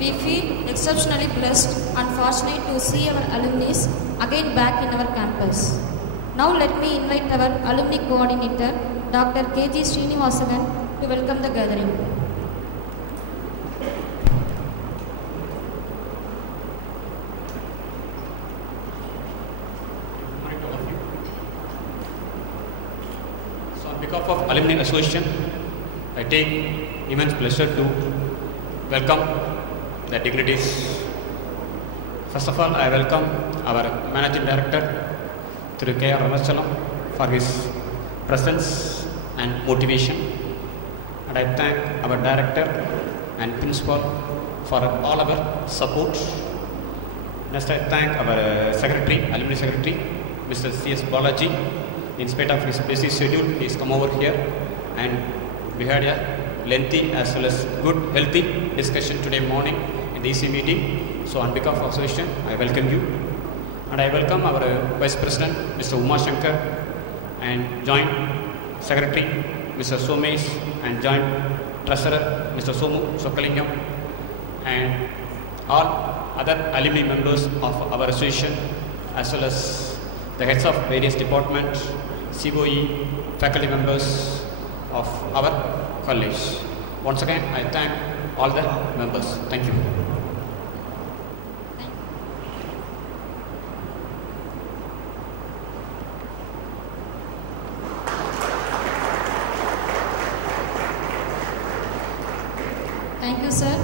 We feel exceptionally blessed and fortunate to see our alumni again back in our campus. Now let me invite our alumni coordinator, Dr. K.G. Srinivasan, to welcome the gathering. So on behalf of Alumni Association, I take immense pleasure to welcome the dignitaries. First of all, I welcome our Managing Director, Through K.R.Nagar, for his presence and motivation. And I thank our Director and Principal for all our support. Next, I thank our Secretary, Alumni Secretary, Mr. C.S. Balaji. In spite of his busy schedule, he has come over here and we had a lengthy as well as good, healthy discussion today morning in the EC meeting. So on behalf of Association, I welcome you. And I welcome our Vice President, Mr. Uma Shankar, and Joint Secretary, Mr. Somesh, and Joint Treasurer, Mr. Somu Sokalingam, and all other alumni members of our association, as well as the heads of various departments, COE, faculty members of our college. Once again, I thank all the members. Thank you. Thank you, sir.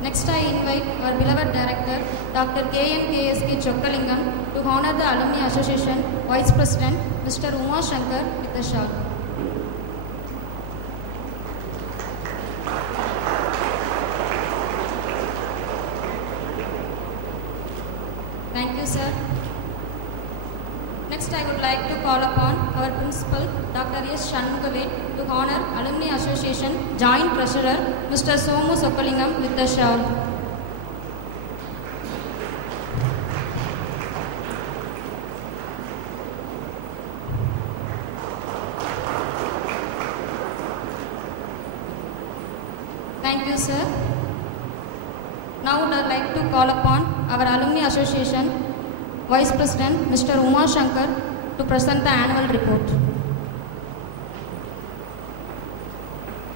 Next, I invite our beloved director, Dr. K.N.K.S.K. Chokkalingam, to honor the Alumni Association Vice President, Mr. Uma Shankar, with the shawl. Thank you, sir. Next, I would like to call upon our Principal, Dr. S. Shanmugaved, to honor Alumni Association Joint Treasurer, Mr. Somu Sokalingam, with the shawl. Thank you, sir. Now, I would like to call upon our Alumni Association Vice President, Mr. Uma Shankar, to present the annual report.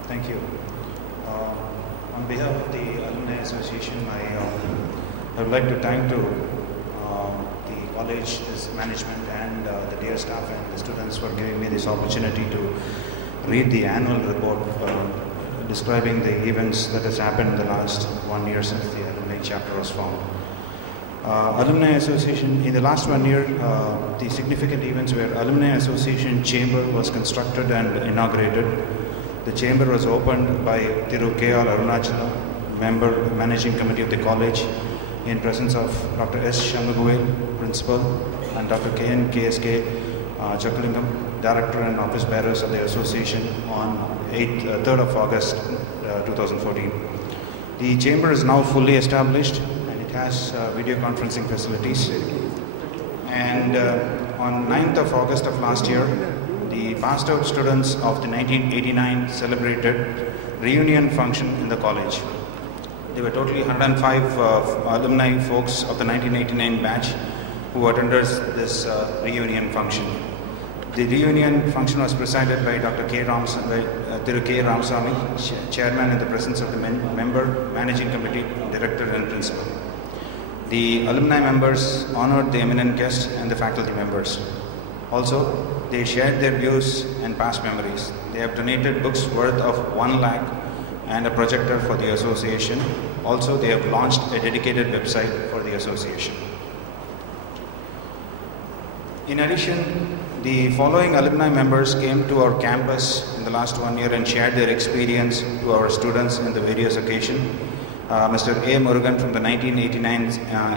Thank you. On behalf of the Alumni Association, I would like to thank to the college, its management, and the dear staff and the students for giving me this opportunity to read the annual report describing the events that has happened in the last 1 year since the Alumni chapter was formed. Alumni Association, in the last 1 year, the significant events were Alumni Association Chamber was constructed and inaugurated. The chamber was opened by Thiru K.R.Nagar, member, managing committee of the college, in presence of Dr. S. Shanmugaved, principal, and Dr. K.N.K.S.K. Chokkalingam, director and office bearers of the association on 3rd of August 2014. The chamber is now fully established and it has video conferencing facilities. And on 9th of August of last year, the passed out students of the 1989 celebrated reunion function in the college. There were totally 105 alumni folks of the 1989 batch who attended this reunion function. The reunion function was presided by Dr. K.R.Nagar, chairman in the presence of the member, managing committee, director and principal. The alumni members honored the eminent guests and the faculty members. Also, they shared their views and past memories. They have donated books worth of 1 lakh and a projector for the association. Also, they have launched a dedicated website for the association. In addition, the following alumni members came to our campus in the last 1 year and shared their experience to our students in the various occasions. Mr. A. Murugan from the 1989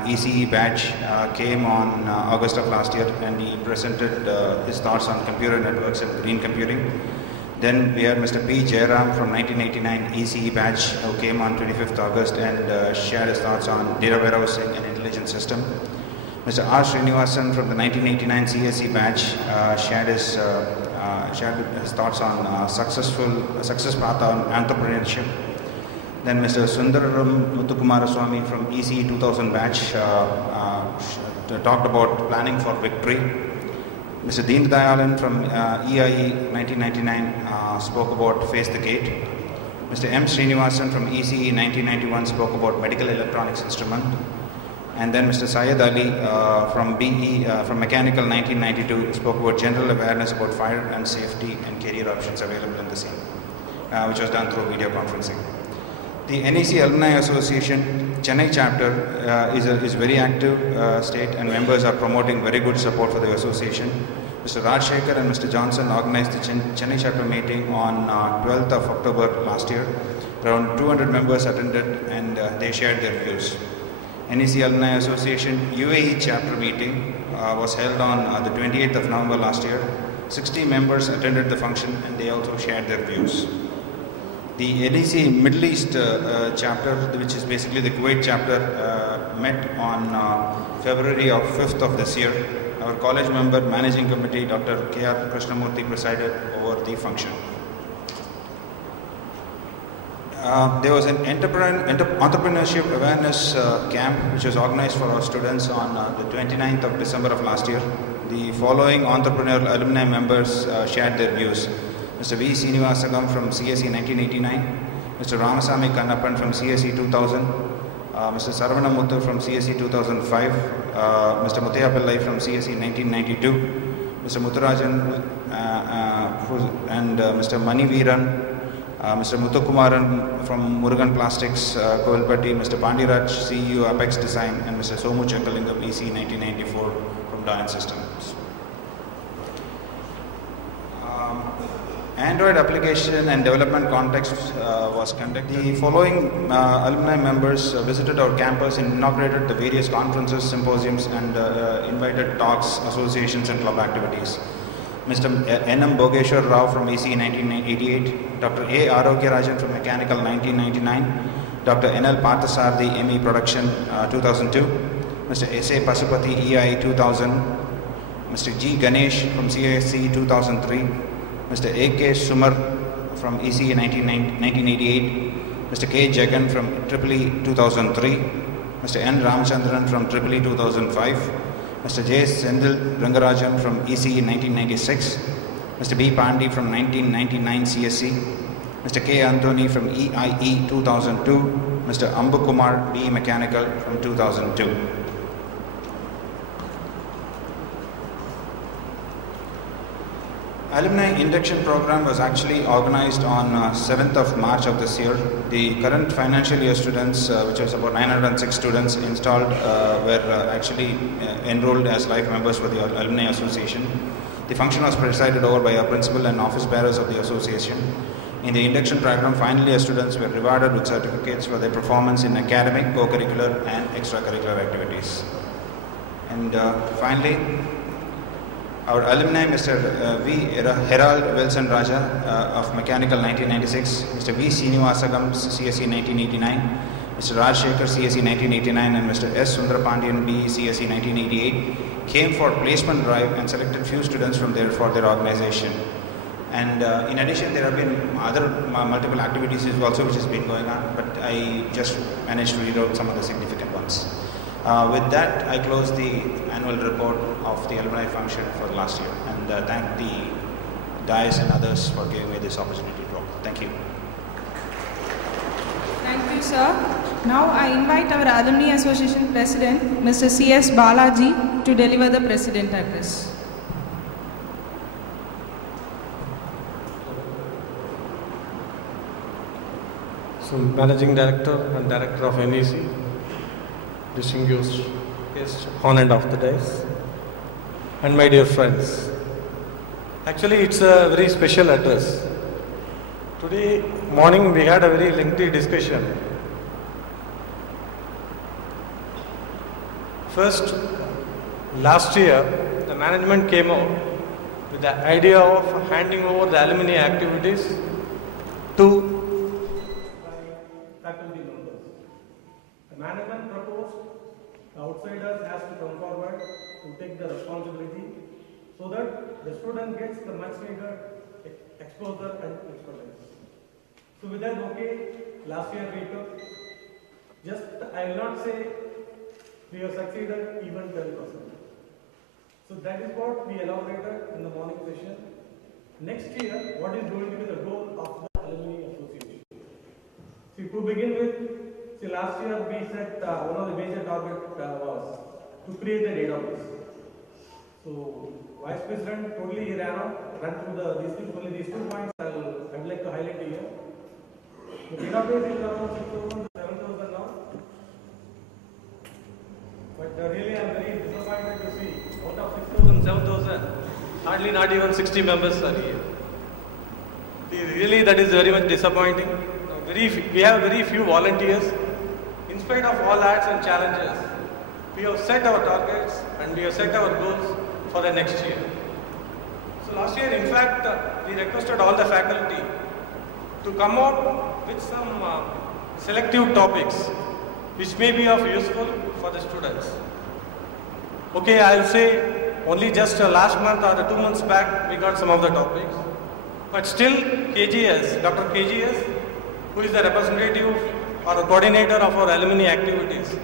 ECE batch came on August of last year, and he presented his thoughts on computer networks and green computing. Then we had Mr. P. Jairam from 1989 ECE batch who came on 25th August and shared his thoughts on data warehousing and intelligence system. Mr. R. Srinivasan from the 1989 CSE batch shared his thoughts on success path on entrepreneurship. Then Mr. Sundaram Muthukumaraswamy from ECE 2000 batch talked about planning for victory. Mr. Deen Dayalan from EIE 1999 spoke about Face the Gate. Mr. M. Srinivasan from ECE 1991 spoke about medical electronics instrument. And then Mr. Syed Ali from BE from Mechanical 1992 spoke about general awareness about fire and safety and career options available in the same, which was done through video conferencing. The NEC Alumni Association Chennai chapter is very active state, and members are promoting very good support for the association. Mr. Rajshekhar and Mr. Johnson organized the Chennai chapter meeting on 12th of October last year. Around 200 members attended and they shared their views. NEC Alumni Association UAE chapter meeting was held on the 28th of November last year. 60 members attended the function and they also shared their views. The NEC Middle East chapter, which is basically the Kuwait chapter, met on February of 5th of this year. Our college member, managing committee, Dr. K.R. Krishnamurthy presided over the function. There was an entrepreneurship awareness camp which was organized for our students on the 29th of December of last year. The following entrepreneurial alumni members shared their views. Mr. V. Srinivasagam from CSE 1989, Mr. Ramasamy Kannappan from CSE 2000, Mr. Saravana Muthu from CSE 2005, Mr. Muthaiya Pillai from CSE 1992, Mr. Muthurajan and Mr. Mani Veeran, Mr. Muthukumaran from Murugan Plastics, Kovilpatti, Mr. Pandiraj, CEO Apex Design, and Mr. Somu Chankalingam, EC 1994 from Dayan Systems. Android application and development context was conducted. The following alumni members visited our campus and inaugurated the various conferences, symposiums, and invited talks, associations, and club activities. Mr. N.M. Bogeshwar Rao from ECE 1988, Dr. A. Arogyarajan from Mechanical 1999, Dr. N.L. Parthasarthi, ME Production 2002, Mr. S.A. Pasupati, EI 2000, Mr. G. Ganesh from CSE 2003, Mr. A.K. Sumar from ECE 1988, Mr. K. Jagan from EEE 2003, Mr. N. Ramachandran from EEE 2005, Mr. J. Sendil Rangarajan from ECE 1996, Mr. B. Pandi from 1999 CSE, Mr. K. Anthony from EIE 2002, Mr. Ambu Kumar, B. Mechanical from 2002. Alumni induction program was actually organized on 7th of March of this year. The current financial year students, which was about 906 students installed, were actually enrolled as life members for the Alumni Association. The function was presided over by our principal and office bearers of the association. In the induction program, final year students were rewarded with certificates for their performance in academic, co-curricular and extracurricular activities. And finally, Our alumni, Mr. V. Herald Wilson Raja of Mechanical 1996, Mr. V. Srinivasagam, CSE 1989, Mr. Raj Shekhar, CSE 1989, and Mr. S. Sundrapandian, BE, CSE 1988, came for placement drive and selected few students from there for their organization. And in addition, there have been other multiple activities also which has been going on, but I just managed to read out some of the significant ones. With that, I close the annual report of the alumni function for the last year, and thank the dais and others for giving me this opportunity to talk. Thank you. Thank you, sir. Now I invite our Alumni Association President, Mr. C.S. Balaji, to deliver the President address. So, Managing Director and Director of NEC, distinguished guests on and off the dais, and my dear friends. Actually, it's a very special address. Today morning we had a very lengthy discussion. First, last year the management came out with the idea of handing over the alumni activities to faculty members. The management proposed the outsiders has to come forward to take the responsibility so that the student gets the much needed exposure and expertise. So with that, last year we took, I will not say we have succeeded even 10%. So that is what we elaborated in the morning session. Next year, what is going to be the goal of the Alumni Association? See, to begin with, last year we said one of the major targets was to create a database. So, Vice President totally ran through these things. Only these 2 points I would like to highlight here. The database is around 6,000 to 7,000 now. But really I am very disappointed to see out of 6,000, 7,000, hardly not even 60 members are here. Really that is very much disappointing. We have very few volunteers. In spite of all odds and challenges, we have set our targets and we have set our goals for the next year. So last year, in fact, we requested all the faculty to come out with some selective topics which may be of useful for the students. Okay, I will say only just last month or 2 months back we got some of the topics, but still KGS, Dr. KGS, who is the representative or a coordinator of our alumni activities,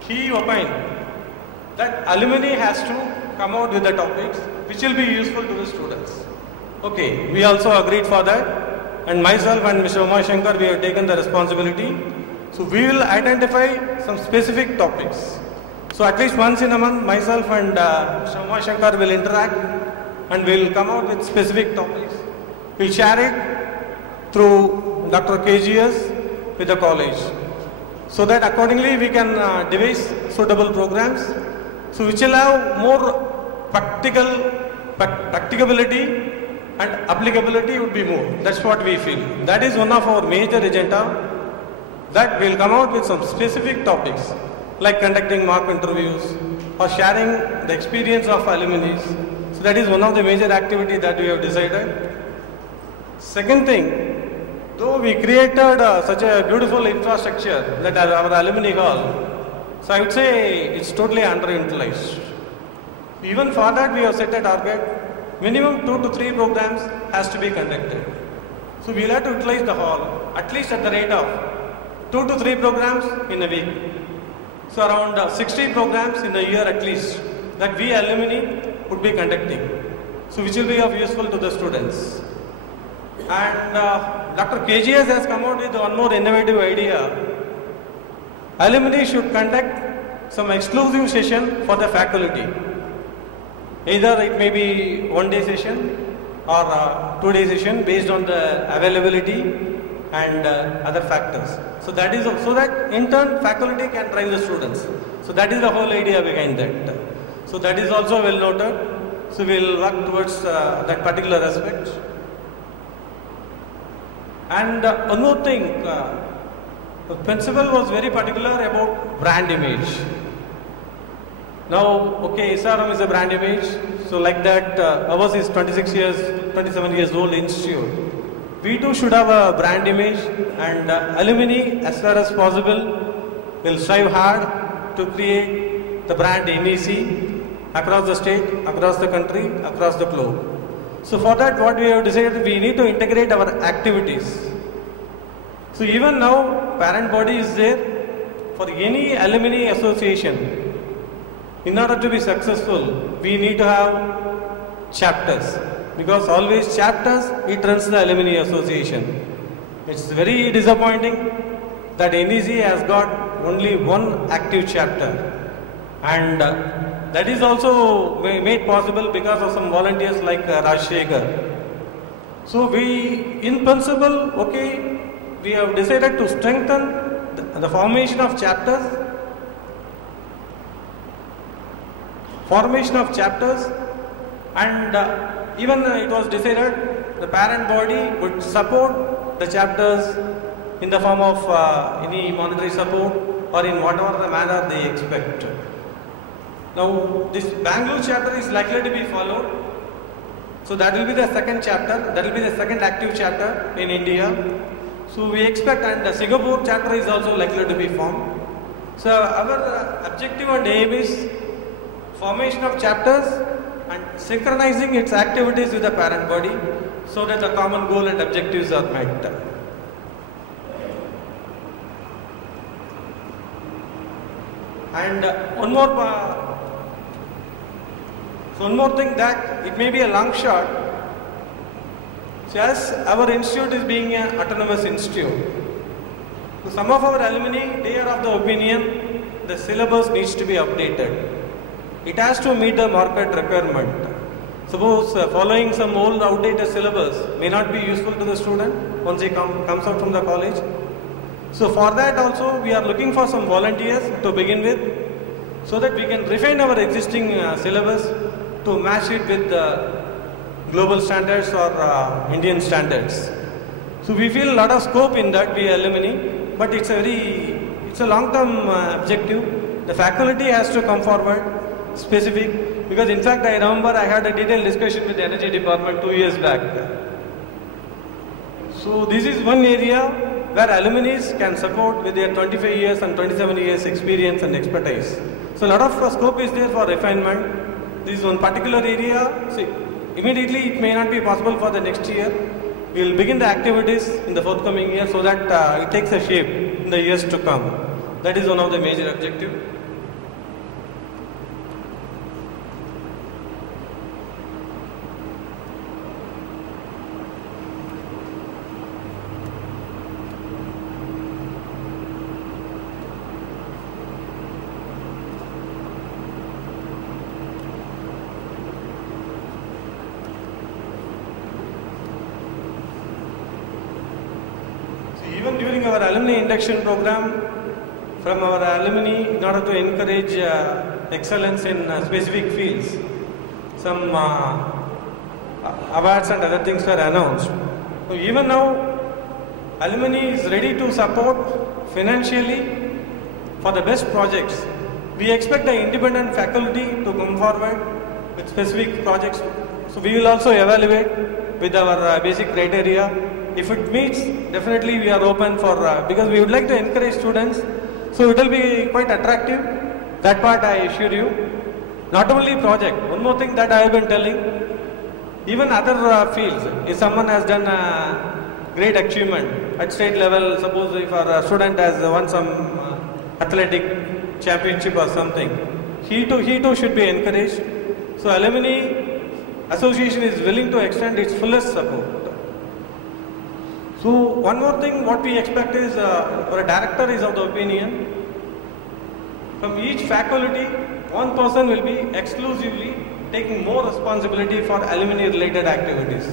he opined that alumni has to come out with the topics which will be useful to the students. Okay, we also agreed for that, and myself and Mr. Umashankar, we have taken the responsibility. So we will identify some specific topics. So at least once in a month, myself and Mr. Umashankar will interact and we will come out with specific topics. We will share it through Dr. KGS with the college, so that accordingly we can devise suitable programs, so which will have more practicability and applicability would be more. That's what we feel. That is one of our major agenda, that we will come out with some specific topics like conducting mock interviews or sharing the experience of alumni. So that is one of the major activities that we have decided. Second thing, though we created such a beautiful infrastructure that our alumni hall, so I would say it's totally underutilized. Even for that we have set a target, minimum 2 to 3 programs has to be conducted. So we will have to utilize the hall at least at the rate of 2 to 3 programs in a week. So around 60 programs in a year at least that we alumni would be conducting. So which will be of useful to the students. And Dr. KGS has come out with one more innovative idea. Alumni should conduct some exclusive session for the faculty. Either it may be 1-day session or 2-day session based on the availability and other factors. So that is so that in turn faculty can drive the students. So that is the whole idea behind that. So that is also well noted. So we will work towards that particular aspect. And one more thing, the principal was very particular about brand image. Now, okay, SRM is a brand image, so like that, ours is 27 years old institute. We too should have a brand image, and alumni, as far as possible, will strive hard to create the brand NEC across the state, across the country, across the globe. So for that, what we have decided, we need to integrate our activities. So even now, parent body is there for any alumni association. In order to be successful, we need to have chapters, because always chapters, it runs the alumni association. It's very disappointing that NEC has got only one active chapter, and that is also made possible because of some volunteers like Rajshekhar. So we, in principle, okay, we have decided to strengthen the formation of chapters, and even it was decided the parent body would support the chapters in the form of any monetary support or in whatever the manner they expect. Now, this Bangalore chapter is likely to be followed. So that will be the second chapter, that will be the second active chapter in India. So we expect, and the Singapore chapter is also likely to be formed. So our objective and aim is formation of chapters and synchronizing its activities with the parent body so that the common goal and objectives are met. And one more thing, that it may be a long shot. So as our institute is being an autonomous institute, so some of our alumni, they are of the opinion the syllabus needs to be updated. It has to meet the market requirement. Suppose following some old outdated syllabus may not be useful to the student once he comes out from the college. So for that also we are looking for some volunteers to begin with, so that we can refine our existing syllabus to match it with global standards or Indian standards. So we feel a lot of scope in that, we alumni, but it's a long-term objective. The faculty has to come forward, specific, because in fact I remember I had a detailed discussion with the energy department 2 years back. So this is one area where alumni can support with their 25 years and 27 years experience and expertise. So a lot of scope is there for refinement. This is one particular area. See, immediately it may not be possible for the next year. We will begin the activities in the forthcoming year so that it takes a shape in the years to come. That is one of the major objectives. Even during our alumni induction program, from our alumni, in order to encourage excellence in specific fields, some awards and other things were announced. So even now, alumni is ready to support financially for the best projects. We expect the independent faculty to come forward with specific projects. So we will also evaluate with our basic criteria. If it meets, definitely we are open for, because we would like to encourage students, so it will be quite attractive. That part I assure you. Not only project, one more thing that I have been telling, even other fields, if someone has done a great achievement at state level, suppose if our student has won some athletic championship or something, he too should be encouraged. So alumni association is willing to extend its fullest support. So one more thing what we expect is, our director is of the opinion, from each faculty, one person will be exclusively taking more responsibility for alumni related activities.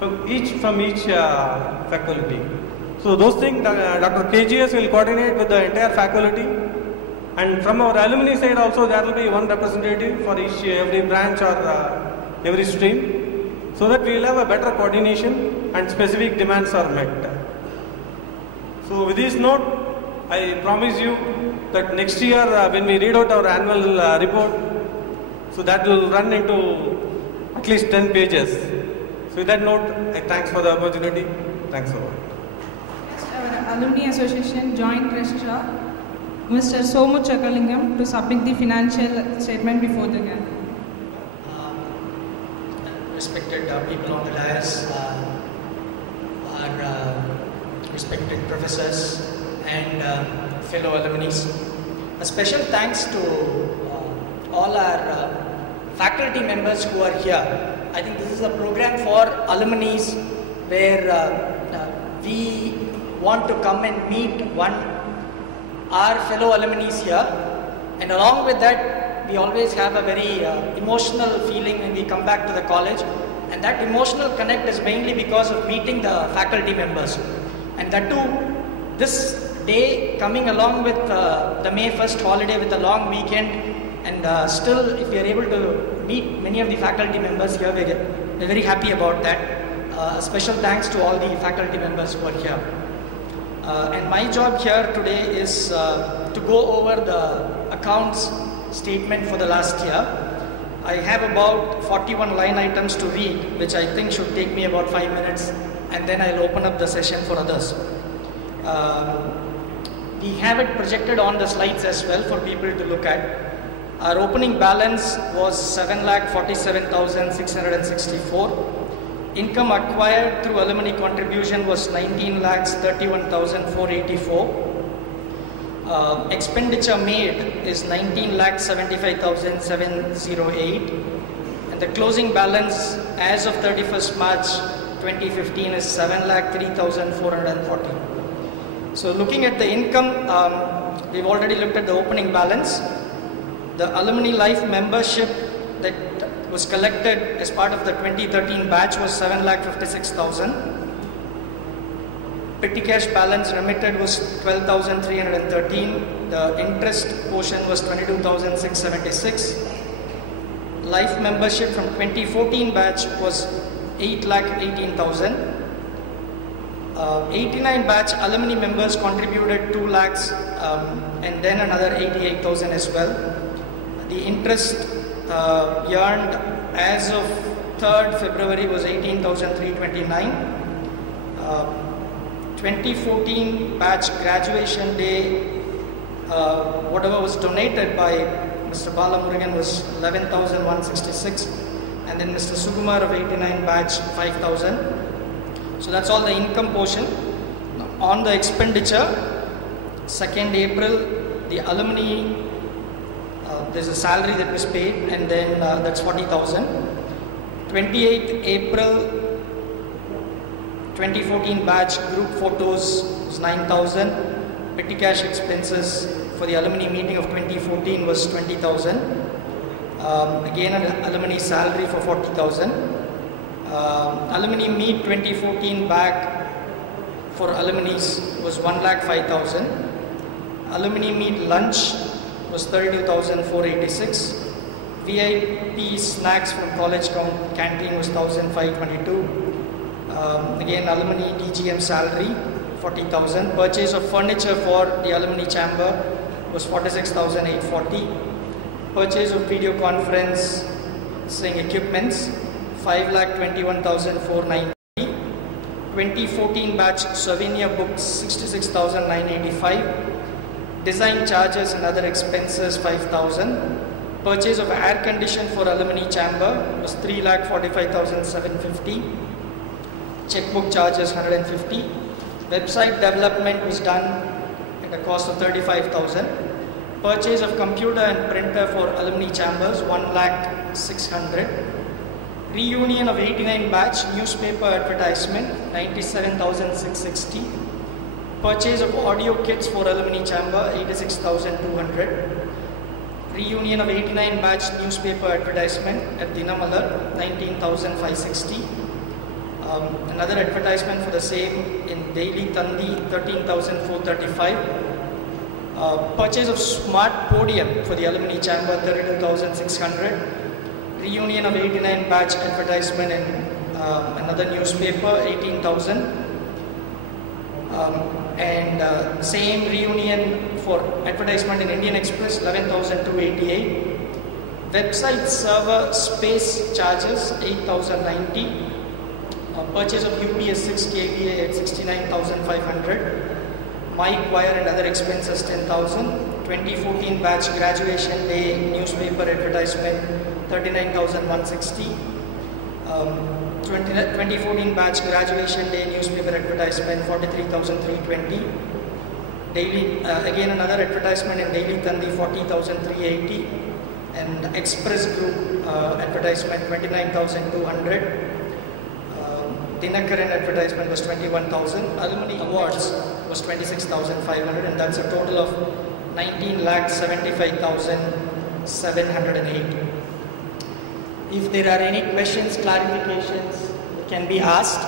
From each faculty. So those things, Dr. KGS will coordinate with the entire faculty, and from our alumni side also there will be one representative for every branch or every stream, so that we will have a better coordination and specific demands are met. So with this note, I promise you that next year when we read out our annual report, so that will run into at least 10 pages. So with that note, I thanks for the opportunity. Thanks a lot. Our Alumni Association Joint Registrar, Mr. Somu Chakalingam, to submit the financial statement before the gathering. Respected people on the dais, our respected professors and fellow alumni. A special thanks to all our faculty members who are here. I think this is a program for alumni where we want to come and meet our fellow alumni here, and along with that we always have a very emotional feeling when we come back to the college, and that emotional connect is mainly because of meeting the faculty members. And that too, this day coming along with the May 1st holiday with a long weekend, and still if we are able to meet many of the faculty members here, we're very happy about that. A special thanks to all the faculty members who are here. And my job here today is to go over the accounts statement for the last year. I have about 41 line items to read, which I think should take me about 5 minutes, and then I'll open up the session for others. We have it projected on the slides as well for people to look at. Our opening balance was 7,47,664. Income acquired through alumni contribution was 19,31,484. Expenditure made is 19,75,708. And the closing balance as of 31st March 2015 is 7,03,440. So looking at the income, we've already looked at the opening balance. The alumni life membership that was collected as part of the 2013 batch was 7,56,000. Petty cash balance remitted was 12,313. The interest portion was 22,676. Life membership from 2014 batch was 8,18,000. 89 batch alumni members contributed 2 lakhs and then another 88,000 as well. The interest earned as of 3rd February was 18,329. 2014 batch graduation day, whatever was donated by Mr. Balamurugan was 11,166, and then Mr. Sukumar of 89 batch 5,000. So that's all the income portion. On the expenditure, 2nd April, the alumni, there's a salary that was paid, and then that's 40,000. 28th April 2014 batch group photos was 9,000. Petty cash expenses for the alumni meeting of 2014 was 20,000. Again an alumni salary for 40,000. Alumni meet 2014 back for alumni was 1,05,000. Alumni meet lunch was 32,486. VIP snacks from college canteen was 1,522. Again, alumni DGM salary 40,000. Purchase of furniture for the alumni chamber was 46,840. Purchase of video conferencing equipments 5,21,490. 2014 batch souvenir books 66,985. Design charges and other expenses 5,000. Purchase of air condition for alumni chamber was 3,45,750. Checkbook charges 150. Website development was done at a cost of 35,000. Purchase of computer and printer for alumni chambers 1,600,000. Reunion of 89 batch newspaper advertisement 97,660. Purchase of audio kits for alumni chamber 86,200. Reunion of 89 batch newspaper advertisement at Dinamalar 19,560. Another advertisement for the same in Daily Tandi 13,435. Purchase of smart podium for the alumni chamber 32,600. Reunion of 89 batch advertisement in another newspaper 18,000. and same reunion for advertisement in Indian Express, 11,288. Website server space charges, 8,090. Purchase of UPS 6 kVA at 69,500. Mic, wire and other expenses, 10,000. 2014 batch graduation day newspaper advertisement, 39,160. 2014 batch graduation day newspaper advertisement, 43,320. Daily, again another advertisement in Daily Tandi, 40,380. And Express Group advertisement, 29,200. Dinakaran advertisement was 21,000. Alumni Awards was 26,500, and that's a total of 19,75,708. If there are any questions, clarifications, can be asked.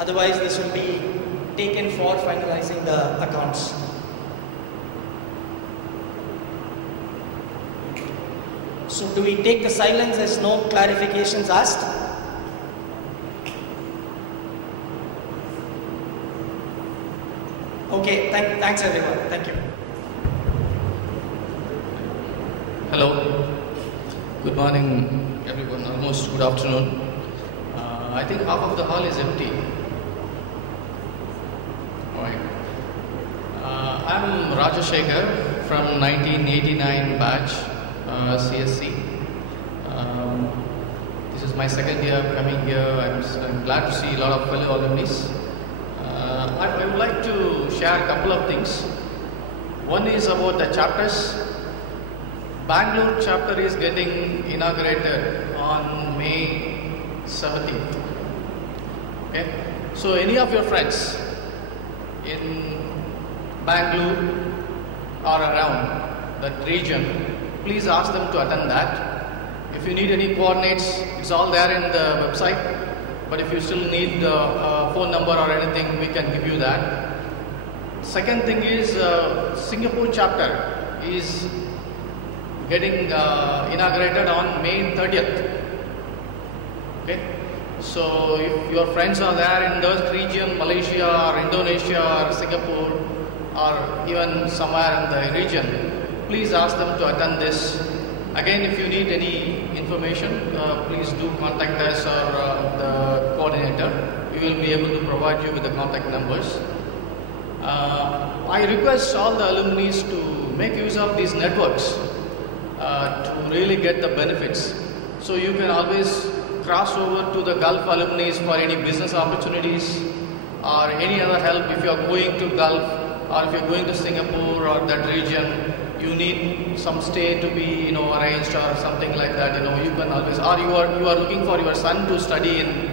Otherwise, this will be taken for finalizing the accounts. So, do we take the silence as no clarifications asked? Okay, thanks everyone. Thank you. Hello. Good morning, everyone. Almost good afternoon. I think half of the hall is empty. All right. I'm Rajashekar from 1989 batch, CSC. This is my second year coming here. I'm glad to see a lot of fellow alumni. I would like to share a couple of things. One is about the chapters. Bangalore chapter is getting inaugurated on May 17th. Okay? So any of your friends in Bangalore or around that region, please ask them to attend that. If you need any coordinates, it's all there in the website. But if you still need a phone number or anything, we can give you that. Second thing is Singapore chapter is getting inaugurated on May 30th. Okay, so if your friends are there in those region, Malaysia or Indonesia or Singapore or even somewhere in the region, please ask them to attend this. Again, if you need any information, please do contact us or the coordinator. We will be able to provide you with the contact numbers. I request all the alumni to make use of these networks to really get the benefits. So you can always cross over to the Gulf alumni for any business opportunities or any other help. If you are going to Gulf or if you are going to Singapore or that region, you need some stay to be arranged or something like that. You can always, or you are looking for your son to study in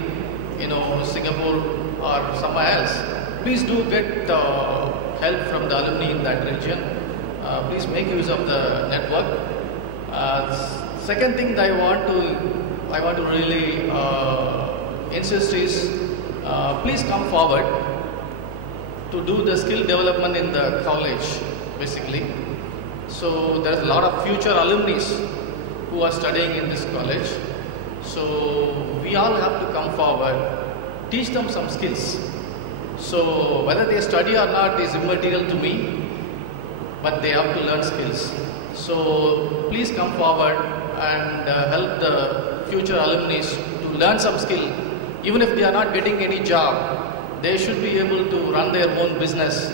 Singapore or somewhere else. Please do get help from the alumni in that region. Please make use of the network. Second thing that I want to really insist is please come forward to do the skill development in the college, basically. So there's a lot of future alumni who are studying in this college. So we all have to come forward, teach them some skills. So whether they study or not is immaterial to me, but they have to learn skills. So please come forward and help the future alumni to learn some skill. Even if they are not getting any job, they should be able to run their own business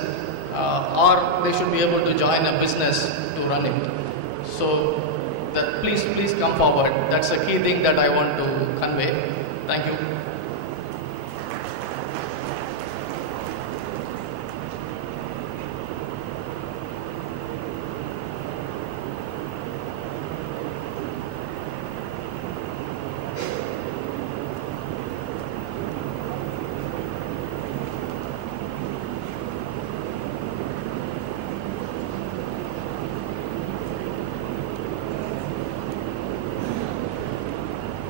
or they should be able to join a business to run it. So please come forward. That's a key thing that I want to convey. Thank you.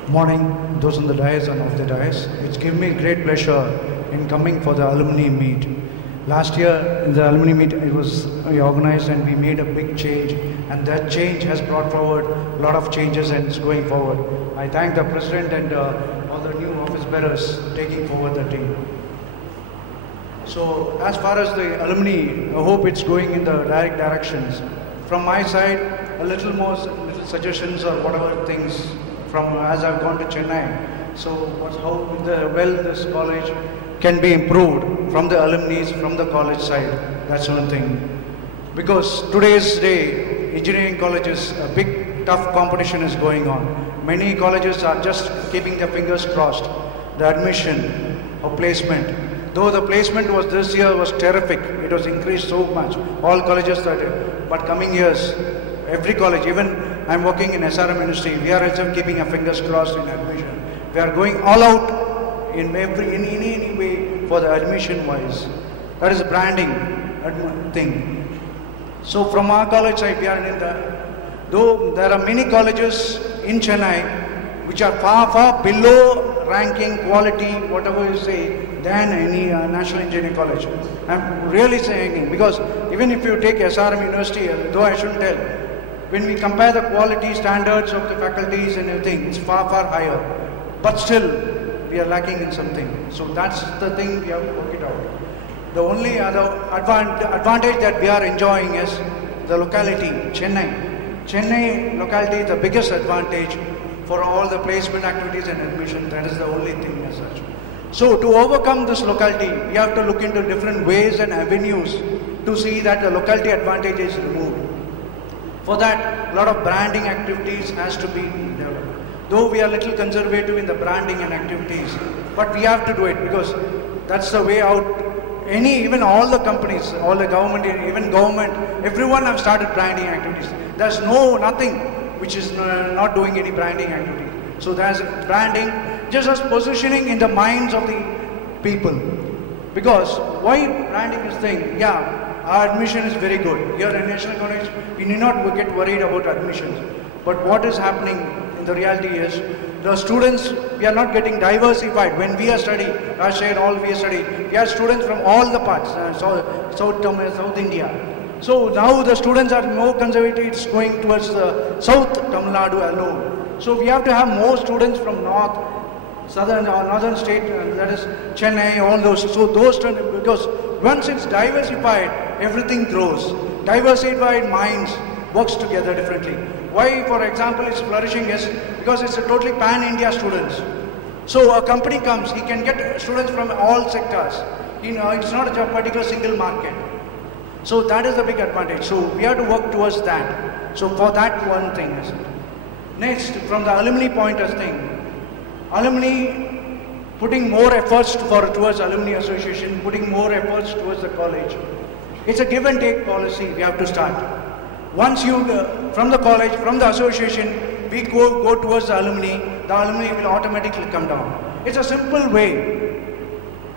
Morning, those on the dais and off the dais. It's given me great pleasure in coming for the alumni meet. Last year in the alumni meet, we organized and we made a big change, and that change has brought forward a lot of changes and it's going forward. I thank the president and all the new office bearers taking forward the team. So as far as the alumni, I hope it's going in the right directions. From my side, a little more little suggestions or whatever things from as I've gone to Chennai. So how this college can be improved from the alumni, from the college side. That's one thing. Because today's day, engineering colleges, a big tough competition is going on. Many colleges are just keeping their fingers crossed. The admission or placement. Though the placement was this year was terrific, it was increased so much. All colleges started. But coming years, every college, even I'm working in SRM industry, we are also keeping our fingers crossed in admission. We are going all out in any way for the admission wise. That is branding thing. So from our college side, we are in though there are many colleges in Chennai which are far below ranking, quality, whatever you say, than any national engineering college. I'm really saying, because even if you take SRM University, though I shouldn't tell, when we compare the quality standards of the faculties and everything, it's far higher. But still, we are lacking in something. So that's the thing we have to work it out. The only other advantage that we are enjoying is the locality, Chennai. Chennai locality is the biggest advantage for all the placement activities and admission. That is the only thing as such. So to overcome this locality, we have to look into different ways and avenues to see that the locality advantage is removed. For that, a lot of branding activities has to be developed. Though we are a little conservative in the branding and activities, but we have to do it because that's the way out. Even all the companies, all the government, even government, everyone have started branding activities. There's nothing which is not doing any branding activity. So there's branding, just as positioning in the minds of the people. Because why branding is thing? Yeah, our admission is very good. Here in National College, we need not get worried about admissions. But what is happening in the reality is, the students, we are not getting diversified. When we are studying, we are students from all the parts, South India. So now the students are more conservative, it's going towards the South Tamil Nadu alone. So we have to have more students from north, northern state, that is Chennai, all those. So those, because once it's diversified, everything grows. Diversified minds works together differently. Why, for example, it's flourishing is because it's a totally pan-India students. So a company comes, he can get students from all sectors. It's not a particular single market. So that is the big advantage. So we have to work towards that. So for that one thing is it. Next, from the alumni point of thing, alumni putting more efforts towards alumni association, putting more efforts towards the college. It's a give and take policy we have to start. Once you, from the college, from the association, we go towards the alumni will automatically come down. It's a simple way.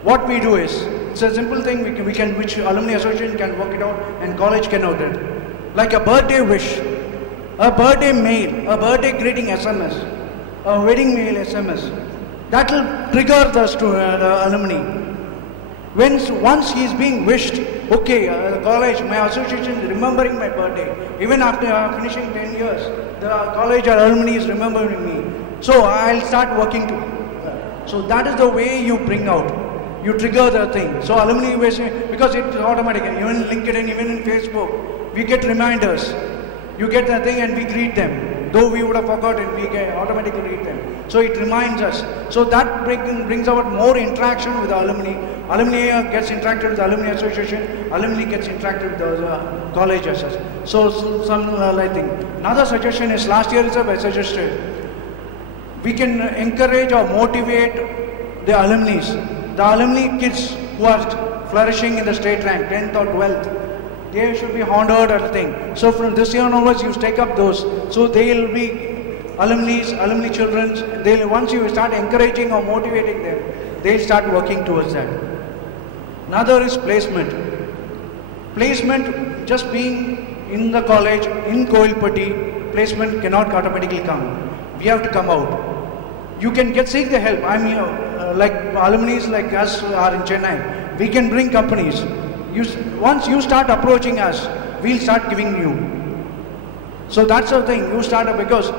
What we do is, it's a simple thing which alumni association can work it out and college can out it. Like a birthday wish, a birthday mail, a birthday greeting SMS, a wedding mail SMS. That will trigger the alumni. Once he is being wished, okay, the college, my association is remembering my birthday. Even after finishing 10 years, the college or alumni is remembering me. So I'll start working to it. So that is the way you bring out. You trigger the thing. So alumni, because it's automatic. Even LinkedIn, even in Facebook, we get reminders. You get the thing and we greet them. Though we would have forgotten, we automatically greet them. So it reminds us. So that brings about more interaction with the alumni. Alumni gets interacted with the alumni association. Alumni gets interacted with the college as such. So some I think. Another suggestion is, last year itself I suggested, we can encourage or motivate the alumni. The alumni kids who are flourishing in the state rank, 10th or 12th, they should be honored at the thing. So from this year onwards, you take up those. So they will be alumni children. Once you start encouraging or motivating them, they'll start working towards that. Another is placement. Placement, just being in the college, in Kovilpatti, placement cannot automatically come. We have to come out. You can seek the help. I'm here, like alumni like us are in Chennai. We can bring companies. Once you start approaching us, we'll start giving you. So that's the thing. You start because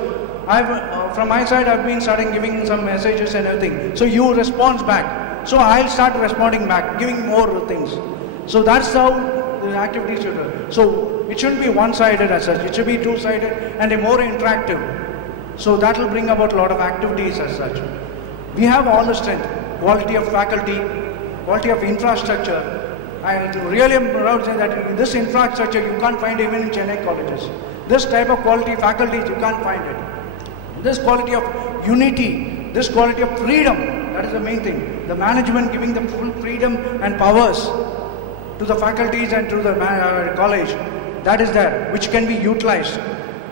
from my side, I've been starting giving some messages and everything. So you respond back. So I'll start responding back, giving more things. So that's how the activities should be. So it shouldn't be one-sided as such. It should be two-sided and a more interactive. So that will bring about a lot of activities as such. We have all the strength, quality of faculty, quality of infrastructure. I really am proud to say that this infrastructure you can't find even in Chennai colleges. This type of quality faculties, you can't find it. This quality of unity, this quality of freedom, that is the main thing. The management giving them full freedom and powers to the faculties and to the college, that is there, which can be utilized.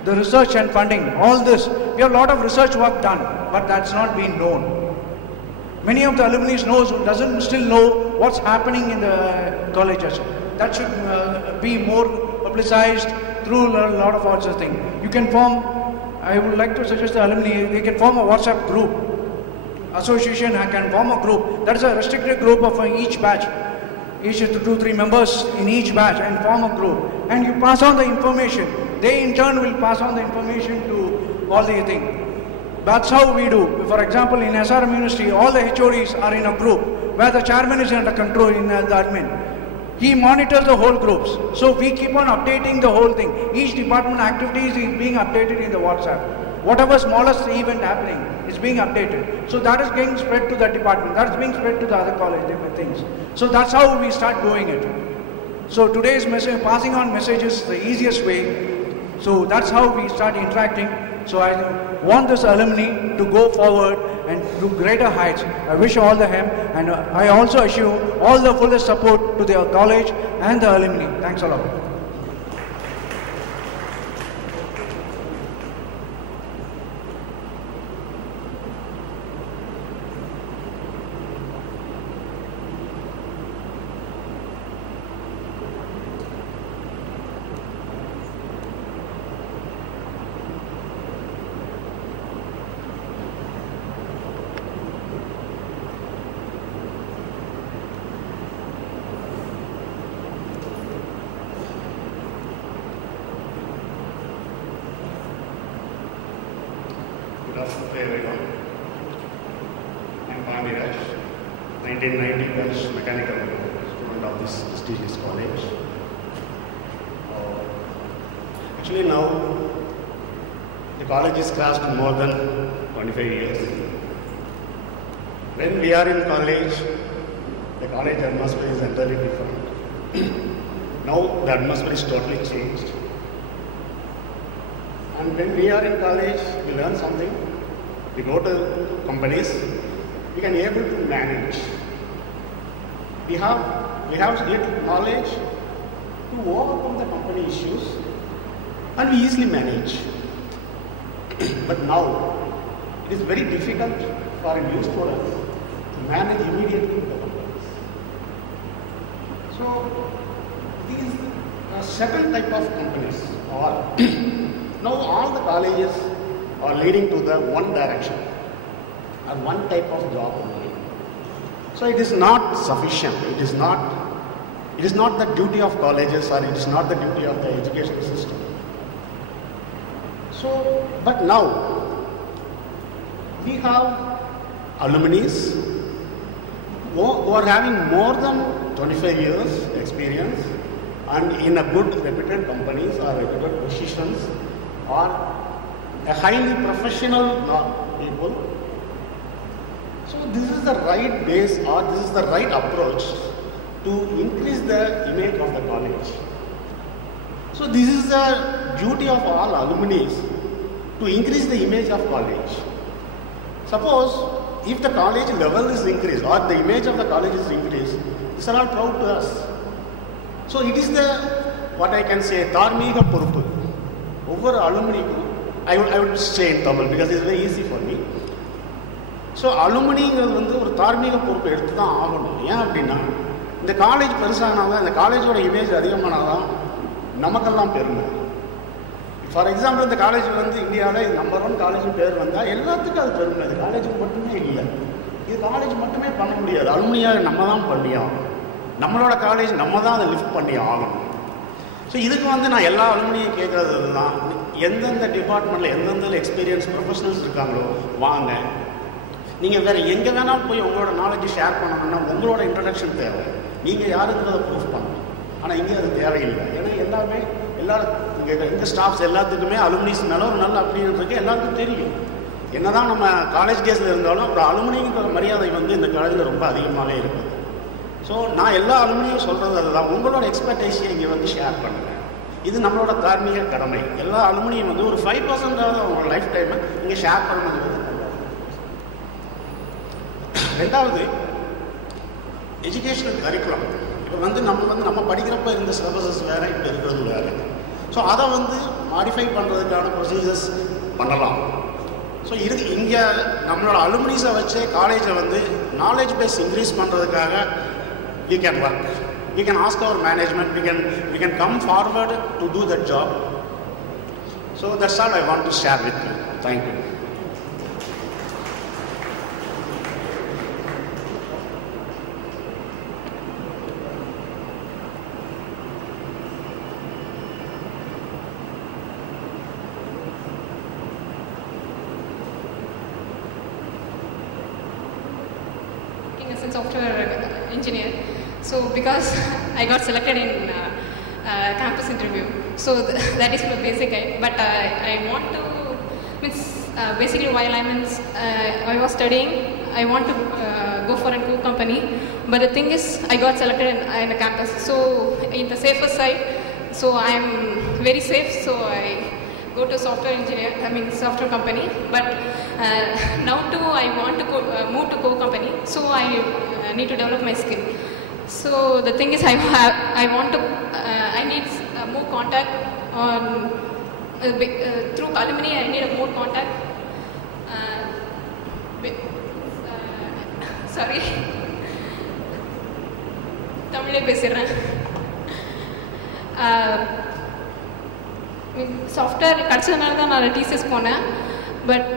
The research and funding, all this, we have a lot of research work done, but that's not been known. Many of the alumni doesn't still know what's happening in the colleges. That should be more publicized through a lot of other things. You can form, I would like to suggest the alumni, they can form a WhatsApp group. Association can form a group. That is a restricted group of each batch. Each 2-3 members in each batch and form a group. And you pass on the information. They in turn will pass on the information to all the things. That's how we do. For example, in SRM University, all the HODs are in a group where the chairman is under control in the admin. He monitors the whole groups. So we keep on updating the whole thing. Each department activities is being updated in the WhatsApp. Whatever smallest event happening is being updated. So that is being spread to the department. That is being spread to the other college, different things. So that's how we start doing it. So today's message, passing on messages is the easiest way. So that's how we start interacting. So I want this alumni to go forward and to greater heights. I wish all the help, and I also assure all the fullest support to the college and the alumni. Thanks a lot. Good afternoon, everyone. I'm K.R.Nagar, 1990 batch mechanical student of this prestigious college. Actually now, the college is crossed more than 25 years. When we are in college, the college atmosphere is entirely different. Now the atmosphere is totally changed. And when we are in college, we learn something. We go to companies, we can able to manage. We have little knowledge to overcome the company issues, and we easily manage. But now, it is very difficult for a new student to manage immediately the companies. So, these certain type of companies are now all the colleges are leading to the one direction or one type of job only. So it is not sufficient. It is not the duty of colleges, or it is not the duty of the education system. So, but now we have alumni who are having more than 25 years experience and in a good reputed companies or reputed positions, or a highly professional people. So this is the right base, or this is the right approach to increase the image of the college. So this is the duty of all alumni to increase the image of college. Suppose if the college level is increased or the image of the college is increased, these are all proud to us. So it is the, what I can say, Dharmiga Puruppu. Over alumni, I would say in Tamil because it is very easy for me. So alumni வந்து ஒரு தார்மீக பொறுப்பு எடுத்து தான் ஆகணும். ஏன் அப்படின்னா இந்த காலேஜ் பெருசானாதான், இந்த காலேஜோட இமேஜ் அதிகமானாதான் நமக்கெல்லாம் பெருமை. ஃபார் எக்ஸாம்பிள் இந்த காலேஜ் வந்து இந்தியாவில் இது நம்பர் 1 காலேஜ் பேர் வந்தால் எல்லாத்துக்கும் அது பெருமை. இது காலேஜுக்கு மட்டுமே இல்லை, இது காலேஜ் மட்டுமே பண்ண முடியாது. அலுமினியாக நம்ம தான் பண்ணி ஆகணும். நம்மளோட காலேஜ் நம்ம தான் அதை லிஃப்ட் பண்ணி ஆகணும். ஸோ இதுக்கு வந்து நான் எல்லா அலுமினியும் கேட்குறது தான், எந்தெந்த டிபார்ட்மெண்ட்டில் எந்தெந்த எக்ஸ்பீரியன்ஸ் ப்ரொஃபஷனல்ஸ் இருக்காங்களோ வாங்க. நீங்கள் வேறு எங்கே வேணாலும் போய் உங்களோட நாலேஜை ஷேர் பண்ணணும்னா உங்களோட இன்ட்ரடக்ஷன் தேவை. நீங்கள் யாருங்கிறத ப்ரூஃப் பண்ணணும். ஆனால் இங்கே அது தேவையில்லை. ஏன்னா எல்லாமே இங்கே இந்த ஸ்டாஃப்ஸ் எல்லாத்துக்குமே அலுமினிஸ் மேலே ஒரு நல்ல அப்படின்றது எல்லாருக்கும் தெரியும். என்ன தான் நம்ம காலேஜ் டேஸில் இருந்தாலும் ஒரு அலுமினிங்கிற மரியாதை இந்த காலேஜில் ரொம்ப அதிகமாகவே இருக்குது. ஸோ நான் எல்லா அலுமினியும் சொல்கிறது அதுதான், உங்களோட எக்ஸ்பெக்டேஷனை இங்கே ஷேர் பண்ணுங்கள். இது நம்மளோட தார்மீக கடமை. எல்லா அலுமினியும் ஒரு 5% அவங்க லைஃப் டைமை இங்கே ஷேர் பண்ணுறது. ரெண்டாவது, எஜுகேஷனல் கரிக்குலம். இப்போ நம்ம படிக்கிறப்ப இருந்த சிலபஸஸ் வேறு, இப்போ இருக்கிறது வேறு. ஸோ அதை மாடிஃபை பண்ணுறதுக்கான ப்ரொசீஜர்ஸ் பண்ணலாம். ஸோ இங்கே நம்மளோட அலுமினிஸை வச்சு காலேஜை நாலேஜ் பேஸ் இன்க்ரீஸ் பண்ணுறதுக்காக we can work. We can ask our management, we can come forward to do that job. So that's all I want to share with you. Thank you. As a software engineer, so because I got selected in campus interview, so that is my basic aim. But I want to basically while I was studying, I want to go for a cool company. But the thing is, I got selected in a campus, so in the safer side, so I am very safe. So I go to software company. But now too I want to move to core company, so I need to develop my skill. So the thing is, I need more contact on through alumni. I need a more contact. Sorry, Tamil பேசுறேன். Software கிடச்சதுனால தான் நான் TCS போனேன். But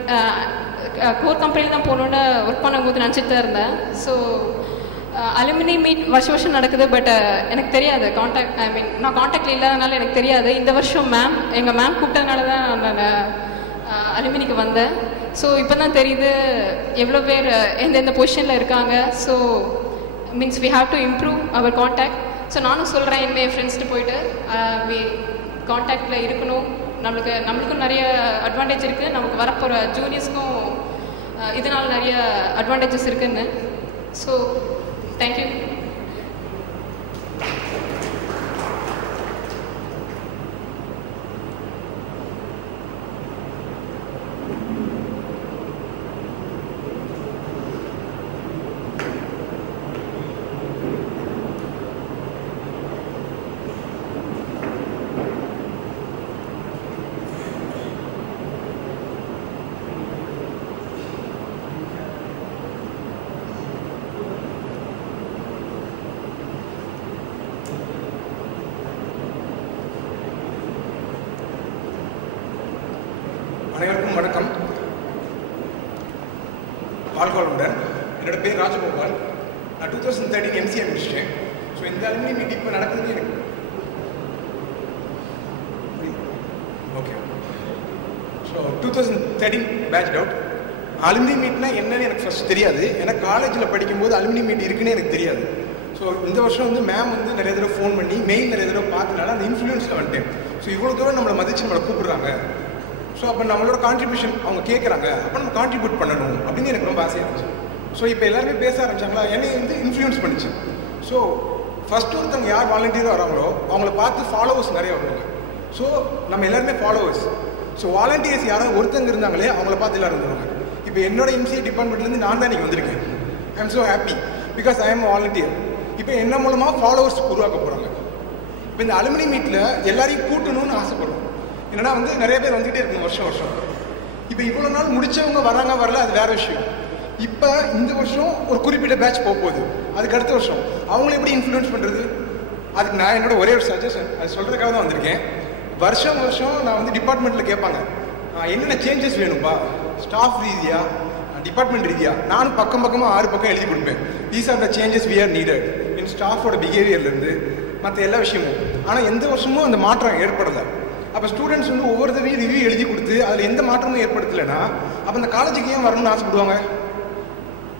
core கம்பெனியில் தான் போகணுன்னு work பண்ணும்போது நினச்சிட்டு தான் இருந்தேன். ஸோ அலுமினி மீட் வருஷம் நடக்குது. பட் எனக்கு தெரியாது காண்டாக்ட், நான் காண்டாக்டில் இல்லாதனால எனக்கு தெரியாது. இந்த வருஷம் எங்கள் மேம் கூப்பிட்டதுனால தான் நான் அலுமினிக்கு வந்தேன். ஸோ இப்போ தான் தெரியுது எவ்வளோ பேர் எந்தெந்த பொசிஷனில் இருக்காங்க. So we have to improve our contact. So நானும் சொல்கிறேன் என் ஃப்ரெண்ட்ஸ்ட்டு போயிட்டு காண்டாக்டில் இருக்கணும். நம்மளுக்கும் நிறைய அட்வான்டேஜ் இருக்குது, நமக்கு வரப்போகிற ஜூனியர்ஸ்க்கும் இதனால் நிறைய அட்வான்டேஜஸ் இருக்குன்னு. So thank you. அனைவருக்கும் வணக்கம். வாழ்க்கோளுடன் என்னோட பேர் ராஜகோபால். நான் 2013 எம்சிஏ முடிச்சிட்டேன். ஸோ இந்த அலுமினி மீட் இப்போ நடக்குது எனக்கு okay. So 2013 batch out. Alumni மீட்னா என்னன்னு எனக்கு ஃபர்ஸ்ட் தெரியாது. ஏன்னா காலேஜில் படிக்கும்போது அலுமினி மீட் இருக்குன்னு எனக்கு தெரியாது. ஸோ இந்த வருஷம் மேம் நிறைய தடவை ஃபோன் பண்ணி மெயில் நிறைய தடவை பார்த்தனால அந்த இன்ஃப்ளூயன்ஸில் வந்துட்டேன். ஸோ இவ்வளோ தூரம் நம்மளை மதித்து நம்மளை கூப்பிடுறாங்க. ஸோ அப்போ நம்மளோட கான்ட்ரிபியூஷன் அவங்க கேட்குறாங்க, அப்போ நம்ம கான்ட்ரிபியூட் பண்ணணும் அப்படின்னு எனக்கு ரொம்ப ஆசையாக இருந்துச்சு. ஸோ இப்போ எல்லாருமே பேச ஆரம்பிச்சாங்களா, என்னை இன்ஃப்ளூயன்ஸ் பண்ணிச்சு. ஸோ ஃபஸ்ட்டு ஒருத்தவங்க யார் வாலண்டியராக வராங்களோ அவங்கள பார்த்து ஃபாலோவர்ஸ் நிறைய வருவாங்க. ஸோ நம்ம எல்லாருமே ஃபாலோவர்ஸ். ஸோ வாலண்டியர்ஸ் யாராவது ஒருத்தங்க இருந்தாங்களே அவங்கள பார்த்து எல்லாரும் வந்துடுவாங்க. இப்போ என்னோட எம்சிஏ டிபார்ட்மெண்ட்லேருந்து நான் தான் இன்றைக்கி வந்திருக்கேன். I am so happy because I am volunteer. இப்போ என்ன மூலமாக ஃபாலோவர்ஸ் உருவாக்க போகிறாங்க. இப்போ இந்த அலுமினி மீட்டில் எல்லாரையும் கூட்டணும்னு ஆசைப்படுறோம். என்னன்னா நிறைய பேர் வந்துகிட்டே இருக்கணும் வருஷம். இப்போ இவ்வளோ நாள் முடித்தவங்க வராங்க வரல, அது வேறு விஷயம். இப்போ இந்த வருஷம் ஒரு குறிப்பிட்ட பேட்ச் போகுது. அதுக்கு அடுத்த வருஷம் அவங்கள எப்படி இன்ஃப்ளூயன்ஸ் பண்ணுறது? அதுக்கு நான் என்னோட ஒரே ஒரு சஜஷன் அது சொல்கிறதுக்காக தான் வந்திருக்கேன். வருஷம் நான் டிபார்ட்மெண்ட்டில் கேட்பாங்க என்னென்ன சேஞ்சஸ் வேணும்பா, ஸ்டாஃப் ரீதியாக டிபார்ட்மெண்ட் ரீதியாக. நானும் பக்கமாக 6 பக்கம் எழுதி கொடுப்பேன். These are the changes we are needed in ஸ்டாஃபோட பிஹேவியர்லேருந்து மற்ற எல்லா விஷயமும். ஆனால் எந்த வருஷமும் அந்த மாற்றம் ஏற்படலை. அப்போ ஸ்டூடெண்ட்ஸ் ஒவ்வொரு தடவையும் ரிவ்யூ எழுதி கொடுத்து அதில் எந்த மாற்றமும் ஏற்படுத்தலைன்னா அப்போ அந்த காலேஜுக்கு ஏன் வரணும்னு ஆசைப்படுவாங்க?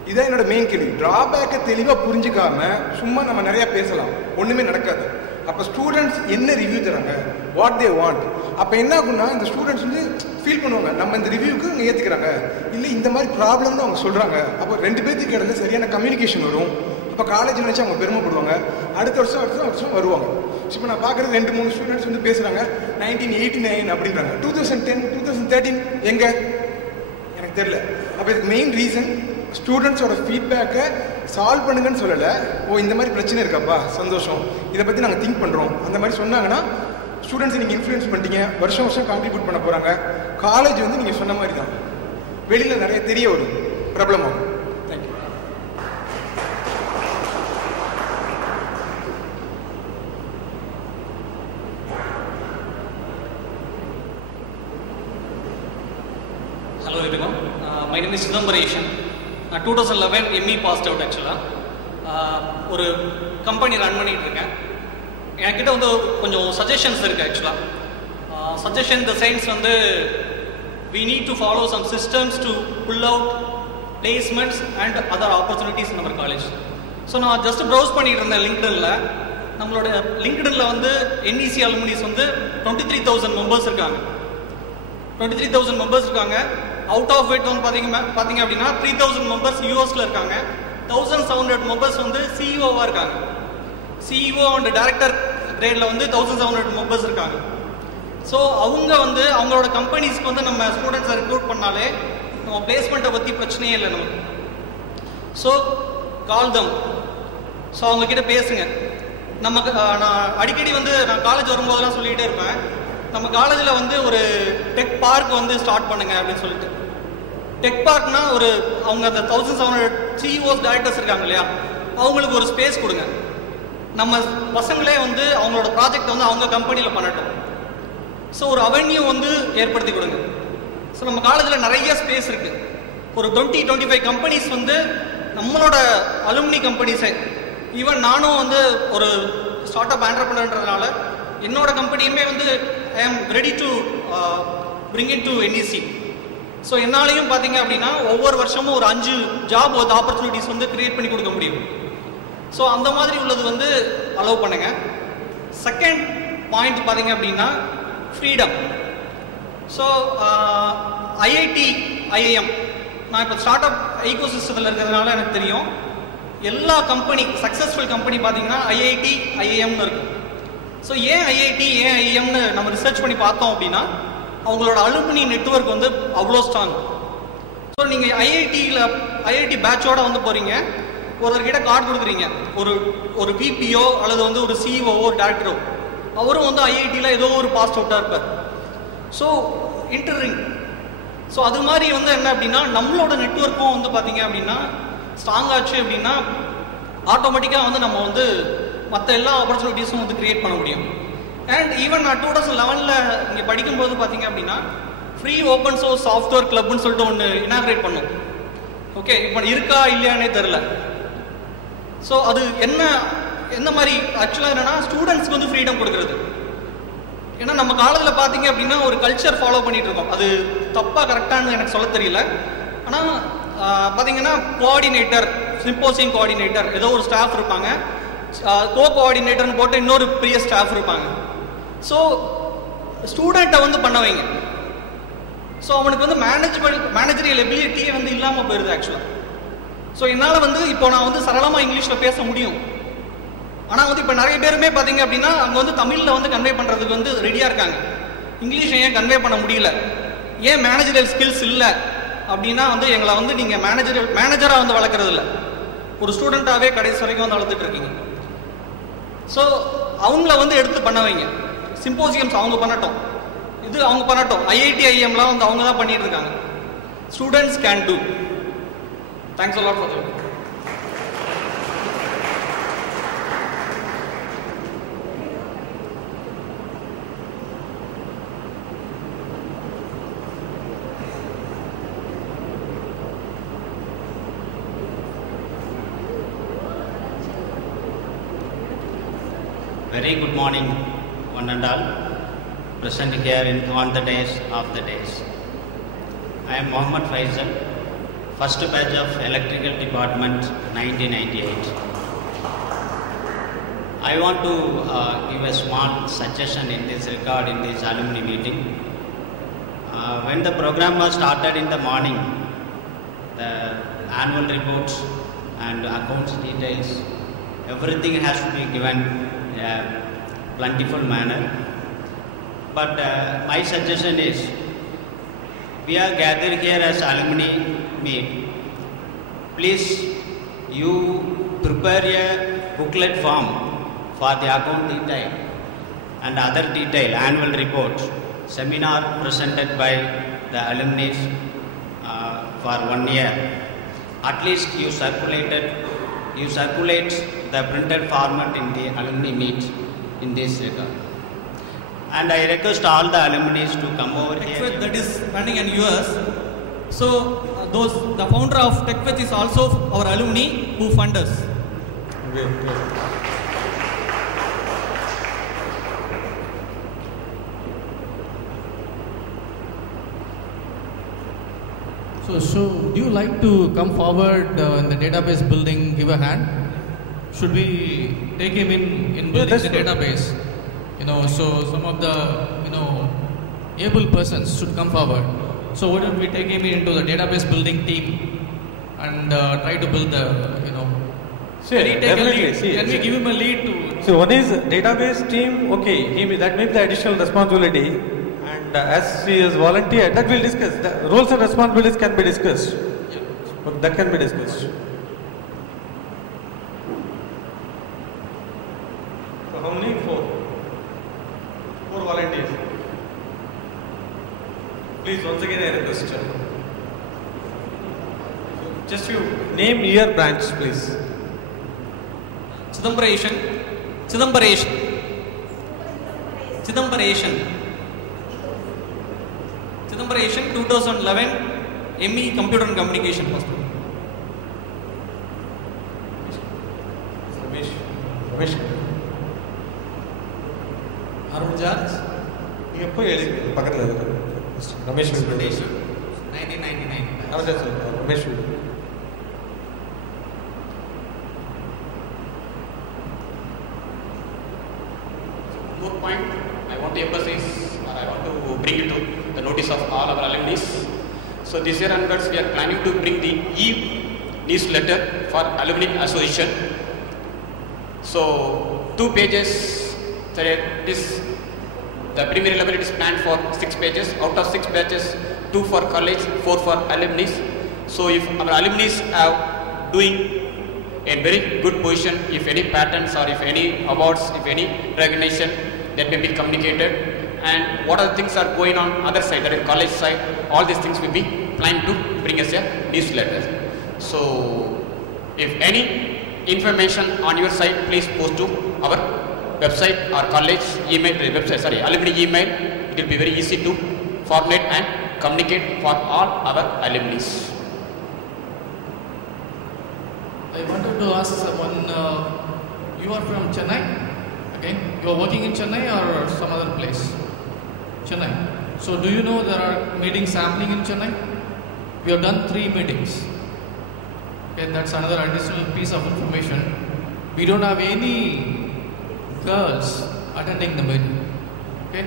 இதான் என்னோட மெயின் கேள்வி. டிராபேக்கை தெளிவாக புரிஞ்சுக்காம சும்மா நம்ம நிறையா பேசலாம், ஒன்றுமே நடக்காது. அப்போ ஸ்டூடெண்ட்ஸ் என்ன ரிவ்யூ தராங்க, வாட் தே வாண்ட். அப்போ என்ன ஆகும்னா இந்த ஸ்டூடெண்ட்ஸ் வந்து ஃபீல் பண்ணுவாங்க, நம்ம இந்த ரிவ்யூக்கு இங்கே ஏற்றுக்கிறாங்க, இல்லை இந்த மாதிரி ப்ராப்ளம்னு அவங்க சொல்கிறாங்க. அப்போ ரெண்டு பேர்த்துக்கு இடையில சரியான கம்யூனிகேஷன் வரும். இப்போ காலேஜ் நினச்சி அவங்க பெருமைப்படுவாங்க, அடுத்த வருஷம் வருவாங்க. இப்போ நான் பார்க்குறது 2-3 ஸ்டூடெண்ட்ஸ் வந்து பேசுகிறாங்க 1989 அப்படின்றாங்க. 2010 2013 எங்கே எனக்கு தெரியல. அப்போ இதுக்கு மெயின் ரீசன் ஸ்டூடெண்ட்ஸோட ஃபீட்பேக்கை சால்வ் பண்ணுங்கன்னு சொல்லலை. இந்த மாதிரி பிரச்சனை இருக்காப்பா, சந்தோஷம், இதை பற்றி நாங்கள் திங்க் பண்ணுறோம், அந்த மாதிரி சொன்னாங்கன்னா ஸ்டூடெண்ட்ஸை நீங்கள் இன்ஃப்ளூயன்ஸ் பண்ணிட்டீங்க, வருஷம் கான்ட்ரிபியூட் பண்ண போகிறாங்க. காலேஜ் வந்து நீங்கள் சொன்ன மாதிரி தான் வெளியில் நிறைய தெரிய வரும், பிரபலமாகும். Thank you. Hello everyone, my name is Sidambareshan. 2011 ME passed out actually. ஒரு கம்பெனி ரன் பண்ணிட்டு இருக்கேன். என்கிட்ட வந்து கொஞ்சம் சஜஷன்ஸ் இருக்குது ஆக்சுவலாக. சஜஷன் த சைன்ஸ் வந்து we need to follow some systems to pull out placements and other opportunities in our college. So நான் ஜஸ்ட் ப்ரௌஸ் பண்ணிட்டு இருந்தேன் லிங்க்டின்ல. நம்மளோட லிங்க்டின்ல வந்து NEC Alumni வந்து 23,000 மெம்பர்ஸ் இருக்காங்க. 23,000 மெம்பர்ஸ் இருக்காங்க. அவுட் ஆஃப் இட் வந்து பார்த்தீங்க அப்படின்னா 3,000 மெம்பர்ஸ் யூஎஸ்ல இருக்காங்க. 1,700 மெம்பர்ஸ் வந்து சிஇஓவாக இருக்காங்க. சிஇஓ அண்ட் டைரக்டர் கிரேடில் வந்து 1,700 மெம்பர்ஸ் இருக்காங்க. ஸோ அவங்க வந்து அவங்களோட கம்பெனிஸ்க்கு வந்து நம்ம ஸ்டூடெண்ட்ஸை ரெக்ரூட் பண்ணாலே நம்ம பிளேஸ்மெண்ட்டை பற்றி பிரச்சனையே இல்லை நமக்கு. ஸோ கால் தம். ஸோ அவங்கக்கிட்ட பேசுங்க. நமக்கு நான் அடிக்கடி வந்து நான் காலேஜ் வரும்போதெல்லாம் சொல்லிகிட்டே இருப்பேன், நம்ம காலேஜில் வந்து ஒரு டெக் பார்க் வந்து ஸ்டார்ட் பண்ணுங்க அப்படின்னு சொல்லிட்டு. டெக் பார்க்னா ஒரு அவங்க அந்த 1,700 சிஇஓஸ் டைரக்டர்ஸ் இருக்காங்க இல்லையா, அவங்களுக்கு ஒரு ஸ்பேஸ் கொடுங்க. நம்ம பசங்களே வந்து அவங்களோட ப்ராஜெக்ட் வந்து அவங்க கம்பெனியில் பண்ணட்டும். ஸோ ஒரு அவென்யூ வந்து ஏற்படுத்தி கொடுங்க. ஸோ நம்ம காலேஜில் நிறைய ஸ்பேஸ் இருக்குது. ஒரு 20-25 கம்பெனிஸ் வந்து நம்மளோட அலுமினி கம்பெனிஸே. ஈவன் நானும் வந்து ஒரு ஸ்டார்ட் அப் ஆண்டர்பிரனர்ன்றதுனால என்னோட கம்பெனியுமே வந்து I am ready to bring it to NEC. So என்னாலையும் பார்த்தீங்க அப்படின்னா ஒவ்வொரு வருஷமும் ஒரு 5 ஜாப் ஆப்பர்ச்சுனிட்டிஸ் வந்து கிரியேட் பண்ணி கொடுக்க முடியும். ஸோ அந்த மாதிரி உள்ளது வந்து அலோவ் பண்ணுங்க. செகண்ட் பாயிண்ட் பார்த்தீங்க அப்படின்னா ஃப்ரீடம். ஸோ IIT IIM நான் இப்போ ஸ்டார்ட் அப் ஈகோ சிஸ்டத்தில் இருக்கிறதுனால எனக்கு தெரியும், எல்லா கம்பெனி சக்ஸஸ்ஃபுல் கம்பெனி பார்த்தீங்கன்னா IIT IIMனு இருக்கும். ஸோ ஏன் IIT ஏன் IIMனு நம்ம ரிசர்ச் பண்ணி பார்த்தோம் அப்படின்னா அவங்களோட அலுமினி நெட்வொர்க் வந்து அவ்வளோ ஸ்ட்ராங். ஸோ நீங்கள் IIT பேட்சோட வந்து போகிறீங்க, ஒருத்தர்கிட்ட கார்டு கொடுக்குறீங்க, ஒரு VPO அல்லது வந்து ஒரு CEO ஒரு டேரக்டரோ, அவரும் வந்து IITயில் ஏதோ ஒரு பாஸ் அவுட்டாக இருப்பார். ஸோ இன்டர்ரிங். ஸோ அது மாதிரி வந்து என்ன அப்படின்னா நம்மளோட நெட்வொர்க்கும் வந்து பார்த்தீங்க அப்படின்னா ஸ்ட்ராங் ஆச்சு அப்படின்னா ஆட்டோமேட்டிக்காக வந்து நம்ம வந்து மற்ற எல்லா ஆப்பர்ச்சுனிட்டிஸும் வந்து கிரியேட் பண்ண முடியும். அண்ட் ஈவன் நான் 2011 இங்கே படிக்கும்போது பார்த்தீங்க அப்படின்னா ஃப்ரீ ஓப்பன் சோர்ஸ் சாஃப்ட்வேர் கிளப்னு சொல்லிட்டு ஒன்று இனாகிரேட் பண்ணோம். ஓகே, இப்போ இருக்கா இல்லையானே தெரில. ஸோ அது என்ன மாதிரி ஆக்சுவலாக என்னன்னா ஸ்டூடெண்ட்ஸ்க்கு வந்து ஃப்ரீடம் கொடுக்குறது. ஏன்னா நம்ம காலேஜில் பார்த்தீங்க அப்படின்னா ஒரு கல்ச்சர் ஃபாலோ பண்ணிட்டு இருக்கோம். அது தப்பாக கரெக்டானு எனக்கு சொல்ல தெரியல. ஆனால் பார்த்தீங்கன்னா கோஆர்டினேட்டர், சிம்போசியம் கோஆர்டினேட்டர் ஏதோ ஒரு ஸ்டாஃப் இருப்பாங்க, கோஆர்டினேட்டர்னு போட்டு இன்னொரு பெரிய ஸ்டாஃப் இருப்பாங்க. ஸோ ஸ்டூடெண்ட்டை வந்து பண்ண வைங்க. ஸோ அவனுக்கு வந்து மேனேஜரியல் எபிலிட்டியே வந்து இல்லாமல் போயிடுது ஆக்சுவலாக. ஸோ என்னால் வந்து இப்போ நான் வந்து சரளமாக இங்கிலீஷில் பேச முடியும். ஆனால் வந்து இப்போ நிறைய பேருமே பார்த்தீங்க அப்படின்னா அங்கே வந்து தமிழில் வந்து கன்வே பண்ணுறதுக்கு வந்து ரெடியாக இருக்காங்க. இங்கிலீஷை ஏன் கன்வே பண்ண முடியல, ஏன் மேனேஜரியல் ஸ்கில்ஸ் இல்லை அப்படின்னா வந்து எங்களை வந்து நீங்கள் மேனேஜராக வந்து வளர்க்குறது இல்லை, ஒரு ஸ்டூடெண்ட்டாகவே கடைசி வரைக்கும் வந்து வளர்த்துட்டு இருக்கீங்க. ஸோ அவங்கள வந்து எடுத்து பண்ண வைங்க. சிம்போசியம்ஸ் அவங்க பண்ணட்டும், இது அவங்க பண்ணட்டும். IIT IIMலாம் வந்து அவங்க தான் பண்ணிட்டு இருக்காங்க. Students can do. Thanks a lot for that. Very good morning, one and all, present here on the days of the days. I am Mohammed Faisal first batch of electrical department, 1998. I want to give a small suggestion in this regard in this alumni meeting. When the program was started in the morning, the annual reports and accounts details, everything has to be given in a plentiful manner. But my suggestion is, we are gathered here as alumni meet. Please, you prepare a booklet form for the account detail and other detail, annual report, seminar presented by the alumni for 1 year. At least you circulate the printed format in the alumni meet in this regard. And I request all the alumni to come over here. That is running in US. So the founder of TechFetch is also our alumni who fund us. Great. So would you like to come forward in the database building, give a hand? Should we take him in building the database? So some of the, able persons should come forward. So why don't we take him into the database building team and try to build the, Can we give him a lead to? So one is database team, okay, that may be the additional responsibility. And as he is volunteer, that we'll discuss. The roles and responsibilities can be discussed. Yeah. That can be discussed. So how many? 4 volunteers. Please, once again I request. Just you name your branch, please. Chidambaration 2011 ME Computer and Communication first. Ramesh. Arun George. You go Ramesh. 1999. Ramesh. More point I want to emphasize, or I want to bring it to the notice of all our alumni. So this year onwards, we are planning to bring the e-newsletter for Alumni Association. So 2 pages, the premier level it is planned for 6 pages. Out of 6 pages, 2 for college, 4 for alumni. So if our alumni are doing a very good position, if any patents or if any awards, if any recognition, that may be communicated. And what other things are going on other side, that is college side, all these things will be planned to bring us a newsletter. So if any information on your side, please post to our website or college email, alumni email. It will be very easy to formulate and communicate for all our alumni. I wanted to ask someone, you are from Chennai, okay? You are working in Chennai or some other place? Chennai. So do you know there are meetings happening in Chennai? We have done 3 meetings. Okay, that's another additional piece of information. We don't have any girls attending the meeting. Okay?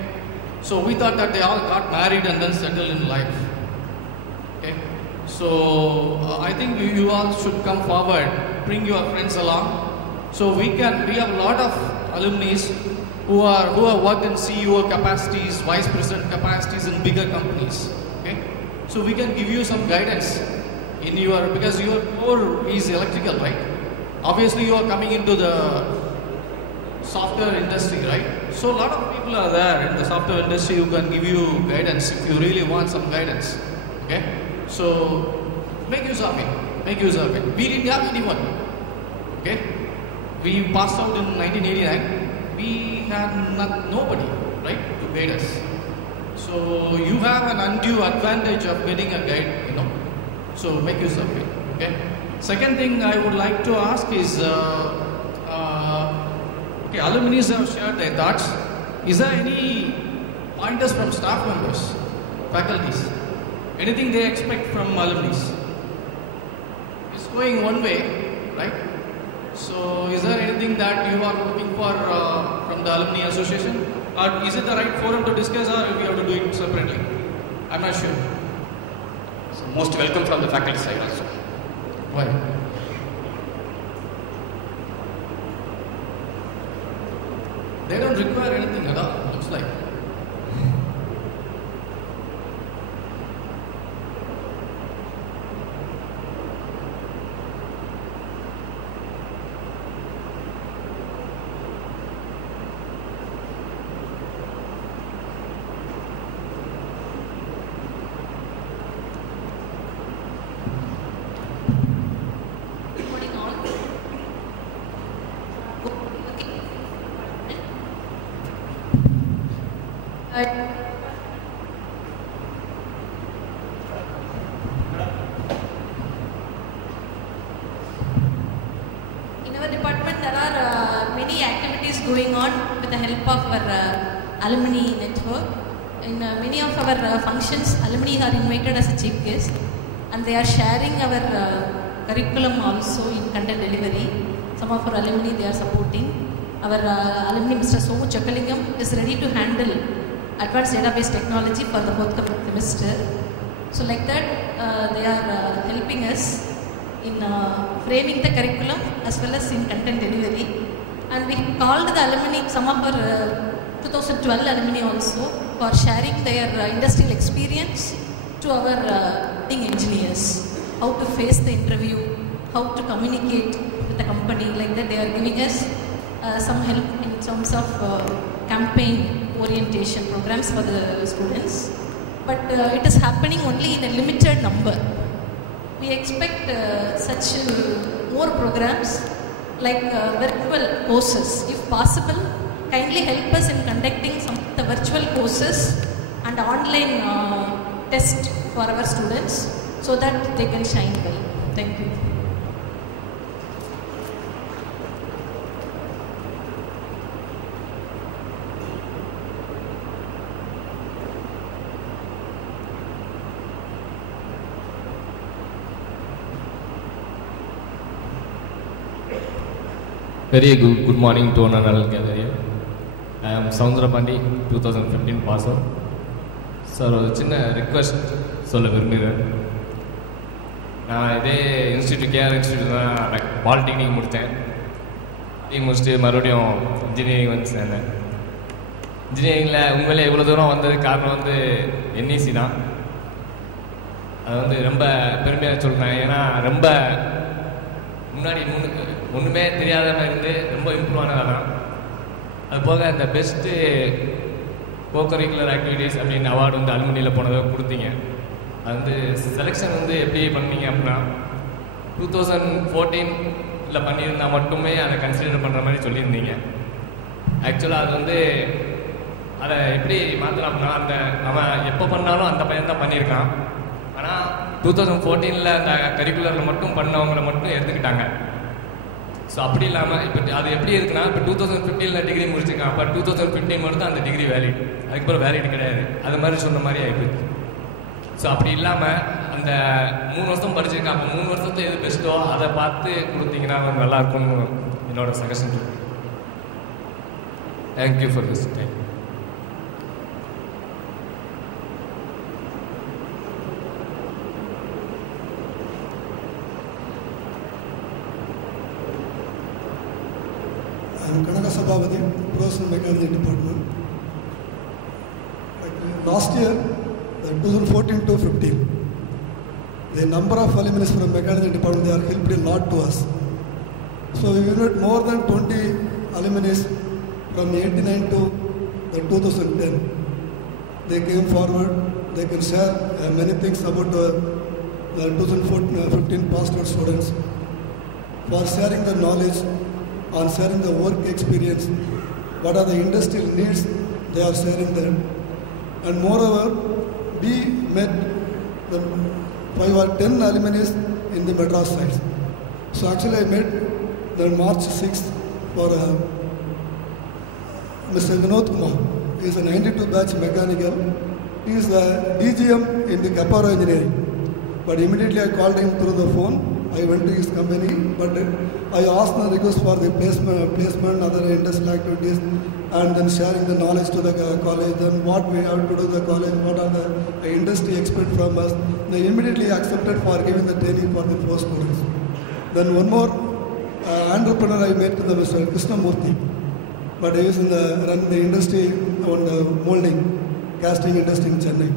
So we thought that they all got married and then settled in life. Okay? So I think you all should come forward, bring your friends along. So we have a lot of alumni who have worked in CEO capacities, vice president capacities in bigger companies. Okay? So we can give you some guidance in because your core is electrical, right? Obviously you are coming into the software industry, right? So a lot of people are there in the software industry who can give you guidance if you really want some guidance. Okay? So make use of it. Make use of it. We didn't have anyone. Okay? We passed out in 1989. We had nobody, right, to guide us. So you have an undue advantage of getting a guide, So make use of it. Okay? Second thing I would like to ask is, alumni have shared their thoughts. Is there any pointers from staff members, faculties? Anything they expect from alumni? going one way, right? So is there anything that you are looking for from the Alumni Association? Or is it the right forum to discuss, or we have to do it separately? I'm not sure. So most welcome from the faculty side also. Why? They don't require anything at all, looks like. In our department, there are many activities going on with the help of our alumni network. In many of our functions, alumni are invited as a chief guest, and they are sharing our curriculum also in content delivery. Some of our alumni they are supporting. Our alumni Mr. Somu Chakalingam is ready to handle advanced database technology for the forthcoming semester. So like that, they are helping us in framing the curriculum as well as in content delivery. And we called the alumni, some of our 2012 alumni also, for sharing their industrial experience to our engineers. How to face the interview, how to communicate with the company, like that they are giving us some help in terms of campaign orientation programs for the students. But it is happening only in a limited number. We expect such more programs like virtual courses. If possible, kindly help us in conducting some of the virtual courses and online test for our students so that they can shine well. Thank you. Very good morning to honorable gather here. I am Soundra Pandi, 2015 pass out. Sir, ஒரு சின்ன request சொல்ல விரும்புகிறேன். நான் இதே institute KR institute தான் polytechnic முடித்தேன். முடிச்சுட்டு மறுபடியும் இன்ஜினியரிங் வந்து சேர்ந்தேன். இன்ஜினியரிங்கில் உண்மையிலே இவ்வளோ தூரம் வந்தது காரணம் வந்து NEC தான். அது வந்து ரொம்ப பெருமையாக சொல்கிறேன். ஏன்னா ரொம்ப முன்னாடி ஒன்றுமே தெரியாதவங்க இருந்து ரொம்ப இம்ப்ரூவ் ஆனதாக தான். அது போக இந்த பெஸ்ட்டு கோகரிக்குலர் ஆக்டிவிட்டீஸ் அப்படின்னு அவார்டு வந்து அலுமினியில் போனதை கொடுத்தீங்க. அது வந்து செலெக்ஷன் வந்து எப்படி பண்ணீங்க அப்படின்னா 2014 பண்ணியிருந்தால் மட்டுமே அதை கன்சிடர் பண்ணுற மாதிரி சொல்லியிருந்தீங்க. ஆக்சுவலாக அது வந்து அதை எப்படி மாற்றலாம் அப்படின்னா அந்த அவன் எப்போ பண்ணாலும் அந்த பையன் தான் பண்ணியிருக்கான். ஆனால் 2014 அந்த கரிக்குலரில் மட்டும் பண்ணவங்களை மட்டும் எடுத்துக்கிட்டாங்க. ஸோ அப்படி இல்லாமல் இப்போ அது எப்படி இருக்குன்னா இப்போ 2015 டிகிரி முடிச்சிருக்கான். அப்போ 2015 மட்டும் அந்த டிகிரி வேலிட், அதுக்கப்புறம் வேலிட் கிடையாது. அது மாதிரி சொன்ன மாதிரி ஆகிப்போச்சு. ஸோ அப்படி இல்லாமல் அந்த 3 வருஷம் படிச்சிருக்கான். அப்போ 3 வருஷத்தை எது பெஸ்ட்டோ அதை பார்த்து கொடுத்தீங்கன்னா நல்லாயிருக்கும்னு என்னோட suggestion. Thank you for this time. K.R.Nagar Sabhavati, Professional Mechanical Department. Last year, 2014 to 15, the number of alumni from Mechanical Department, they are helped a lot to us. So we had more than 20 alumni from 89 to 2010. They came forward, they can share many things about the 2015 passed out students for sharing their knowledge on sharing the work experience, what are the industrial needs, they are sharing them. And moreover, we met the 5 or 10 alumni in the Madras side. So actually I met the March 6th for Mr. Vinod Kumar. He is a 92 batch mechanical. He is the DGM in the Kapara engineering. But immediately I called him through the phone I went to his company, but I asked the request for the placement, other industrial activities, and then sharing the knowledge to the college, and what we have to do the college, what are the industry expect from us. They immediately accepted for giving the training for the 4 students. Then one more entrepreneur I met to the Mr. Krishnamurthy, but he is running the industry on the molding, casting industry in Chennai.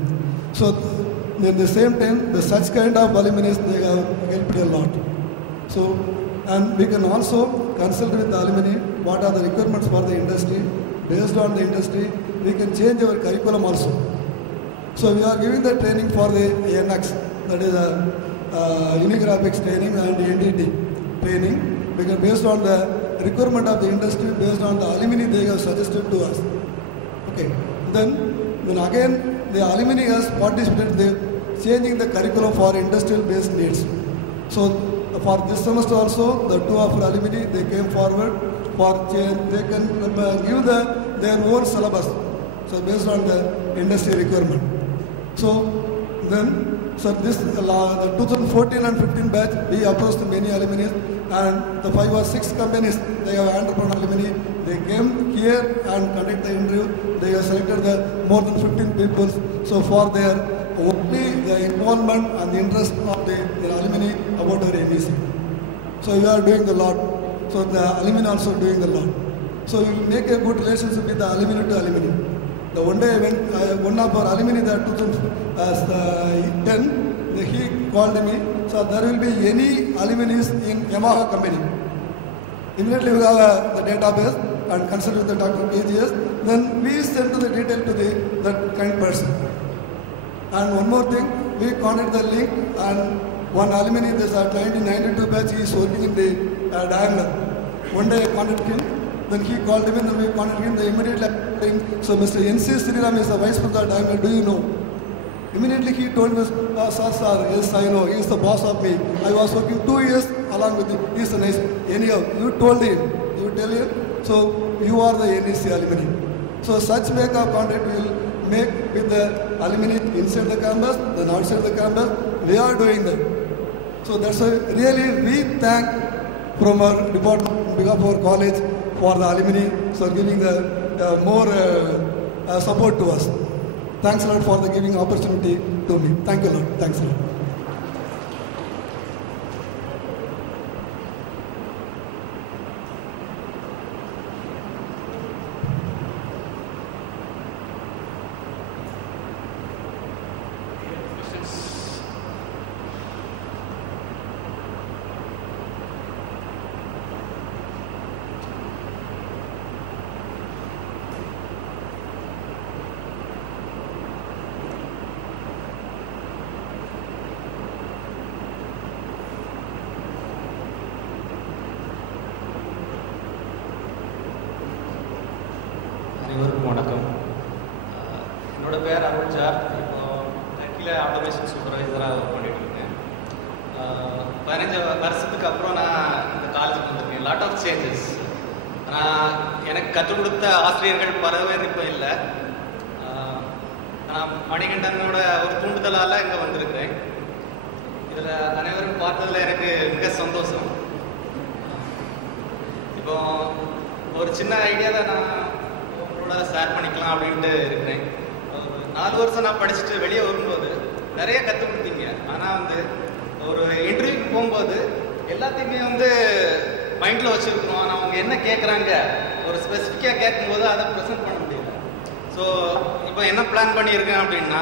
So at the same time, such kind of alumni, they have helped a lot. So, and we can also consult with the alumni what are the requirements for the industry. Based on the industry, we can change our curriculum also. So we are giving the training for the NX, that is Unigraphics training and NDT training, because based on the requirement of the industry, based on the alumni they have suggested to us. Okay. Then again, the alumni has participated in changing the curriculum for industrial-based needs. So for this semester also, the 2 of our alumni, they came forward for change. They can give their own syllabus. So based on the industry requirement. So this the 2014 and 15 batch, we approached many alumni, and the 5 or 6 companies, they have entrepreneur alumni. They came here and conduct the interview. They have selected the more than 15 people. So for their only the involvement and the interest of the alumni about our NEC. So we are doing a lot. So the alumni also doing a lot. So we will make a good relationship with the alumni to alumni. The one day when one of our alumni that 2010, he called me. So there will be any alumni in Yamaha company. Immediately we have the database and consult with the Dr. KGS. Then we send to the detail to that kind person. And one more thing, we contact the link, and one alumni, this 1992 batch, he is working in the diagonal. One day I contacted him, then he called him, and then we contacted him. They immediately saying, so Mr. NC Sriram is the vice president of diagonal, do you know? Immediately he told me, sir, yes, I know, he is the boss of me. I was working 2 years along with him. He is a nice. Anyhow, you told him, you tell him, so you are the NEC alumni. So such make of contact we will make with the alumni inside the campus, then outside the campus. We are doing that. So that's why really we thank from our department, behalf of our college, for the alumni for giving the more support to us. Thanks a lot for the giving opportunity to me. Thank you a lot. Thanks a lot. அனைவருக்கும் வணக்கம். என்னோட பேர் அருள் sir. இப்போ கீழே automation சூப்பர்வைசராக work பண்ணிட்டு இருக்கேன். 15 வருஷத்துக்கு அப்புறம் நான் இந்த காலேஜுக்கு வந்திருக்கேன். Lot of changes. ஆனால் எனக்கு கற்றுக் கொடுத்த ஆசிரியர்கள் பல பேர் இப்போ இல்லை. நான் மணிகண்டனோட ஒரு தூண்டுதலால் இங்கே வந்திருக்கிறேன். இதில் அனைவரும் பார்த்ததில் எனக்கு மிக சந்தோஷம். இப்போ ஒரு சின்ன ஐடியா தான் நான் ஷேர் பண்ணிக்கலாம் அப்படின்ட்டு இருக்கிறேன். 4 வருஷம் நான் படிச்சுட்டு வெளியே வரும்போது நிறைய கற்றுக் கொடுத்தீங்க. ஆனால் ஒரு இன்டர்வியூக்கு போகும்போது எல்லாத்தையுமே மைண்டில் வச்சுருக்கணும். ஆனால் அவங்க என்ன கேட்குறாங்க ஒரு ஸ்பெசிஃபிக்காக கேட்கும்போது அதை ப்ரெசென்ட் பண்ண முடியல. ஸோ இப்போ என்ன பிளான் பண்ணியிருக்கேன் அப்படின்னா,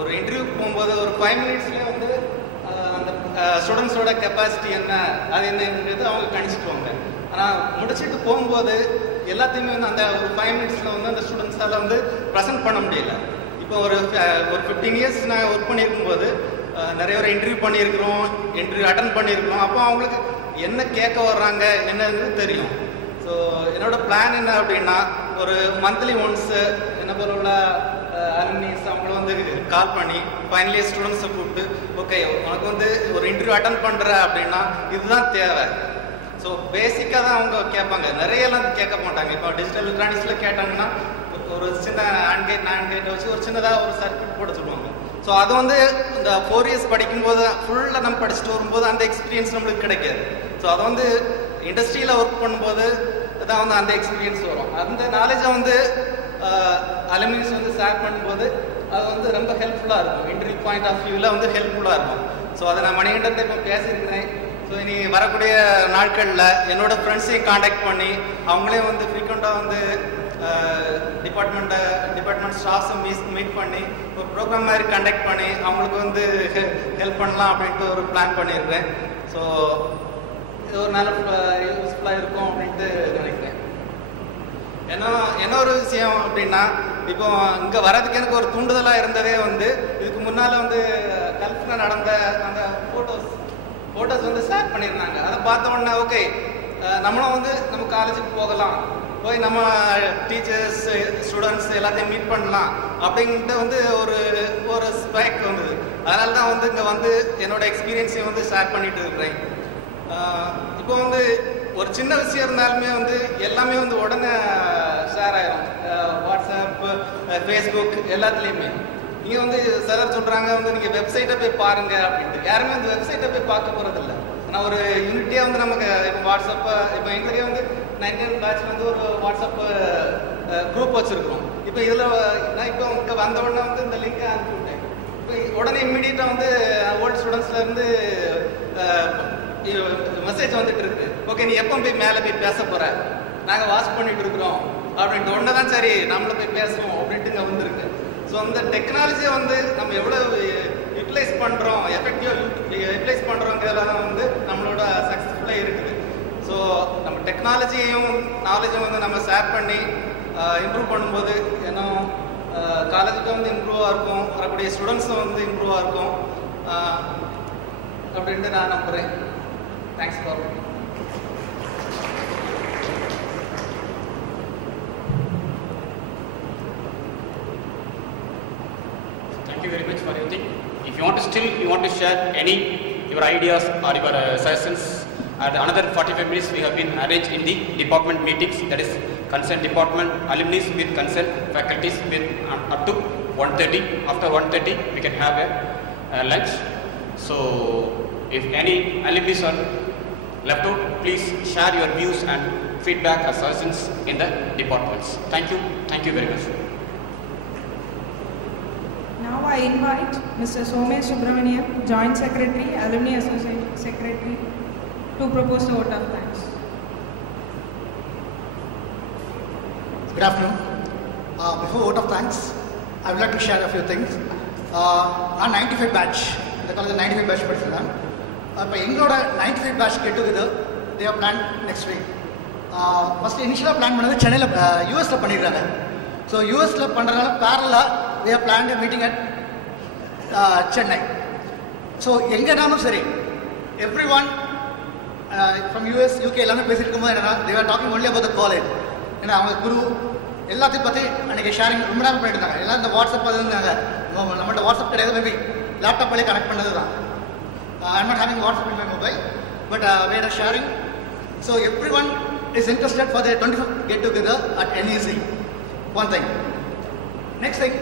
ஒரு இன்டர்வியூக்கு போகும்போது ஒரு 5 மினிட்ஸ்லேயே அந்த ஸ்டூடெண்ட்ஸோட கெப்பாசிட்டி என்ன அது என்னங்கிறது அவங்க கணிச்சிக்குவாங்க. ஆனால் முடிச்சுட்டு போகும்போது எல்லாத்தையுமே அந்த ஒரு 5 மினிட்ஸில் அந்த ஸ்டூடெண்ட்ஸால் ப்ரெசென்ட் பண்ண முடியல. இப்போ ஒரு 15 இயர்ஸ் நான் ஒர்க் பண்ணியிருக்கும்போது நிறைய ஒரு இன்டர்வியூ பண்ணியிருக்கிறோம், இன்டர்வியூ அட்டன் பண்ணியிருக்கிறோம். அப்போ அவங்களுக்கு என்ன கேட்க வர்றாங்க என்னங்கிறது தெரியும். ஸோ என்னோட பிளான் என்ன அப்படின்னா, ஒரு மந்த்லி ஒன்ஸு என்ன போல உள்ள அலுமினிஸ் அவங்கள கால் பண்ணி ஃபைனல் இயர் ஸ்டூடெண்ட்ஸை கூப்பிட்டு, ஓகே உனக்கு ஒரு இன்டர்வியூ அட்டன் பண்ணுற அப்படின்னா இதுதான் தேவை. ஸோ பேசிக்காக தான் அவங்க கேட்பாங்க, நிறையெல்லாம் கேட்க மாட்டாங்க. இப்போ டிஜிட்டல் எலக்ட்ரானிக்ஸில் கேட்டாங்கன்னா ஒரு சின்ன ஹேண்ட் கேட்டை வச்சு ஒரு சின்னதாக ஒரு சர்க்யூட் போட சொல்லுவாங்க. ஸோ அது வந்து இந்த 4 இயர்ஸ் படிக்கும்போது ஃபுல்லாக நம்ம படிச்சுட்டு வரும்போது அந்த எக்ஸ்பீரியன்ஸ் நம்மளுக்கு கிடைக்காது. ஸோ அதை வந்து இண்டஸ்ட்ரியில் ஒர்க் பண்ணும்போது தான் வந்து அந்த எக்ஸ்பீரியன்ஸ் வரும். அந்த நாலேஜை வந்து அலுமினிஸ் வந்து ஷேர் பண்ணும்போது அது வந்து ரொம்ப ஹெல்ப்ஃபுல்லாக இருக்கும். இன்டர்வியூ பாயிண்ட் ஆஃப் வியூவில் வந்து ஹெல்ப்ஃபுல்லாக இருக்கும். ஸோ அதை நான் மணிகண்டன் இப்போ பேசியிருக்கிறேன். ஸோ இனி வரக்கூடிய நாட்களில் என்னோட ஃப்ரெண்ட்ஸையும் காண்டாக்ட் பண்ணி அவங்களே வந்து ஃப்ரீக்வெண்ட்டாக வந்து டிபார்ட்மெண்ட் ஸ்டாஃப்ஸை மீட் பண்ணி ஒரு ப்ரோக்ராம் மாதிரி கண்டக்ட் பண்ணி அவங்களுக்கு வந்து ஹெல்ப் பண்ணலாம் அப்படின்ட்டு ஒரு பிளான் பண்ணியிருக்கேன். ஸோ இது ஒரு நல்ல யூஸ்ஃபுல்லாக இருக்கும் அப்படின்ட்டு நினைக்கிறேன். என்ன ஒரு விஷயம் அப்படின்னா, இப்போ இங்கே வர்றதுக்கு எனக்கு ஒரு தூண்டுதலாக இருந்ததே வந்து இதுக்கு முன்னால் வந்து கல்ஃபில் நடந்த அந்த ஃபோட்டோஸ் வந்து ஷேர் பண்ணியிருந்தாங்க. அதை பார்த்த உடனே ஓகே நம்மளும் வந்து நம்ம காலேஜுக்கு போகலாம், போய் நம்ம டீச்சர்ஸ் ஸ்டூடெண்ட்ஸ் எல்லாத்தையும் மீட் பண்ணலாம் அப்படின்ட்டு வந்து ஒரு ஸ்பேக் வந்தது. அதனால தான் வந்து இங்கே வந்து என்னோட எக்ஸ்பீரியன்ஸையும் வந்து ஷேர் பண்ணிட்டு இருக்கிறேன். இப்போ வந்து ஒரு சின்ன விஷயம் இருந்தாலுமே வந்து எல்லாமே வந்து உடனே ஷேர் ஆயிரும். வாட்ஸ்அப், ஃபேஸ்புக் எல்லாத்துலேயுமே. நீங்கள் வந்து சிலர் சொல்கிறாங்க வந்து நீங்கள் வெப்சைட்டை போய் பாருங்கள் அப்படின்ட்டு. யாருமே வந்து வெப்சைட்டை போய் பார்க்க போகிறதில்ல. ஆனால் ஒரு யூனிட்டியாக வந்து நமக்கு இப்போ வாட்ஸ்அப்பை இப்போ எங்களுக்கே வந்து 9th பேட்ச் வந்து ஒரு வாட்ஸ்அப் குரூப் வச்சுருக்கோம். இப்போ இதில் நான் இப்போ இங்கே வந்த உடனே வந்து இந்த லிங்கை அனுப்பிவிட்டேன். இப்போ உடனே இம்மிடியட்டாக வந்து ஓல்டு ஸ்டூடெண்ட்ஸ்லேருந்து மெசேஜ் வந்துட்டு இருக்கு. ஓகே நீ எப்போ போய் மேலே போய் பேச போகிற, நாங்கள் வாட்ச் பண்ணிட்டு இருக்கிறோம் அப்படின்ட்டு. ஒன்று தான் சரி நம்மளை போய் பேசுவோம் அப்படின்ட்டு இங்கே வந்துருக்கு. ஸோ அந்த டெக்னாலஜியை வந்து நம்ம எவ்வளோ யூட்டிலைஸ் பண்ணுறோம், எஃபெக்டிவாக யூட்டிலைஸ் பண்ணுறோங்கிறதுல தான் வந்து நம்மளோட சக்ஸஸ்ஃபுல்லாக இருக்குது. ஸோ நம்ம டெக்னாலஜியையும் நாலேஜும் வந்து நம்ம ஷேர் பண்ணி இம்ப்ரூவ் பண்ணும்போது ஏன்னா காலேஜுக்கும் வந்து இம்ப்ரூவாக இருக்கும், வரக்கூடிய ஸ்டூடெண்ட்ஸும் வந்து இம்ப்ரூவாக இருக்கும் அப்படின்ட்டு நான் நம்புகிறேன். Thanks for Thank you very much for everything. If you want to share any your ideas or your suggestions, at another 45 minutes we have been arranged in the department meetings, that is concerned department alumni with concerned faculties with up to 1:30. After 1:30 we can have a lunch. So if any alumni are left out, please share your views and feedback or suggestions in the departments. Thank you very much. Now I invite Mr. Somesh Subramanian, Joint Secretary, Alumni Association Secretary, to propose the vote of thanks. Good afternoon. Before vote of thanks, I would like to share a few things. Our 95 batch, the college 95 batch படிச்சிருக்கேன். இப்போ எங்களோட 95 batch get together, they are planned next week. First இனிஷியலாக plan பண்ணது சென்னையில் யூஎஸில் பண்ணிடுறாங்க. So யூஎஸில் பண்ணுறதுனால பேரலாக we have planned a meeting at Chennai. So எங்கேனாலும் சரி everyone from US, UK எல்லாமே பேசிட்டு இருக்கும்போது என்னன்னா they were talking only about the college. ஏன்னா அவங்க குரு எல்லாத்தையும் பற்றி அன்றைக்கி ஷேரிங் ரொம்ப நேரம் பண்ணிட்டு இருந்தாங்க. எல்லாம் இந்த வாட்ஸ்அப் பார்த்துருந்தாங்க. நம்மள்ட்ட வாட்ஸ்அப் கிடையாது, மேபி லேப்டாப்லேயே கனெக்ட் பண்ணது தான். I'm not having WhatsApp in my mobile, but we are sharing. So everyone is interested for the 25th get together at NEC. One thing. Next thing,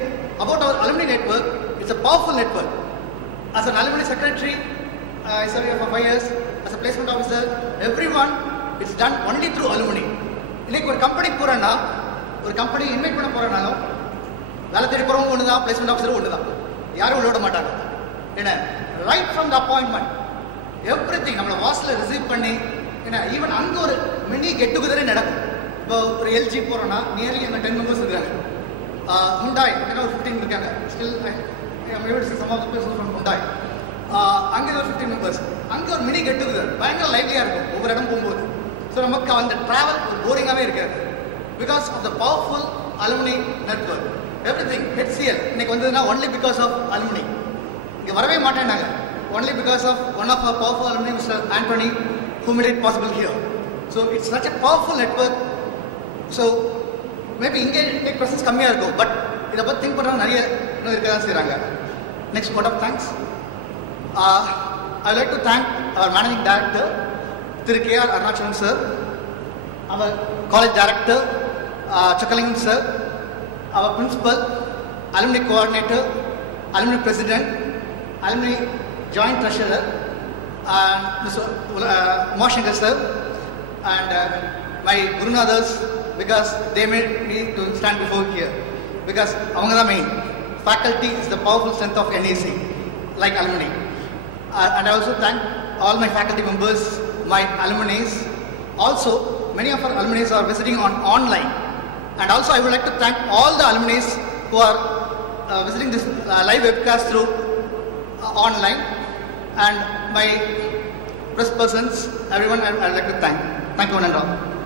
about our alumni network, it's a powerful network. As an alumni secretary, I served here for 5 years. As a placement officer, everyone, it's done only through alumni. Like ஒரு company போகிறேன்னா, ஒரு company invite பண்ண போகிறனாலும் வேலை தேடி போகிறவங்க ஒன்று தான், placement ஆஃபீஸரும் ஒன்று தான், யாரும் உள்ள விட மாட்டாங்க. ஏன்னா right from the appointment every thing நம்மளை வாட்ஸில் ரிசீவ் பண்ணி, ஏன்னா ஈவன் அங்கே ஒரு மினி கெட் டுகெதரே நடக்கும். இப்போ ஒரு எல்ஜி போகிறோன்னா நியர்லி அங்கே 10 members இருக்காங்க. ஹுண்டாய் அங்கே ஒரு 15 இருக்காங்க. Still some of the people from Hyundai. அங்கே ஒரு 15 members. அங்கே ஒரு மினி கெட் டுகெதர் பயங்கர லைவ்லியாக இருக்கும் ஒவ்வொரு இடம் போகும்போது. ஸோ நமக்கு அந்த ட்ராவல் ஒரு போரிங்காகவே இருக்காது. Because of the powerful alumni network. Everything HCL இன்னைக்கு வந்ததுன்னா ஒன்லி பிகாஸ் ஆஃப் அலுமினி. இங்கே வரவே மாட்டேன்னாங்க. Only because of one of our powerful alumni mister Antony who made it possible here. So it's such a powerful network. So maybe இங்கே questions கம்மியாக இருக்கும், but இதை பற்றி திங்க் பண்ணுறவங்க நிறைய இன்னும் இருக்க தான் செய்கிறாங்க. Next vote of thanks. I would like to thank our managing director, Thiru K.R.Nagar sir, our college director, Chakalingam sir, our principal, alumni coordinator, Alumni President, Alumni Joint Treasurer, Mr. Moshankar sir, and my Gurunathas, because they made me to stand before here. Because among main faculty is the powerful strength of NEC, like alumni. And I also thank all my faculty members, my alumni. Also, many of our alumni are visiting online. And also, I would like to thank all the alumni who are visiting this live webcast through online. And my press persons, everyone, I would like to thank. Thank you, one and all.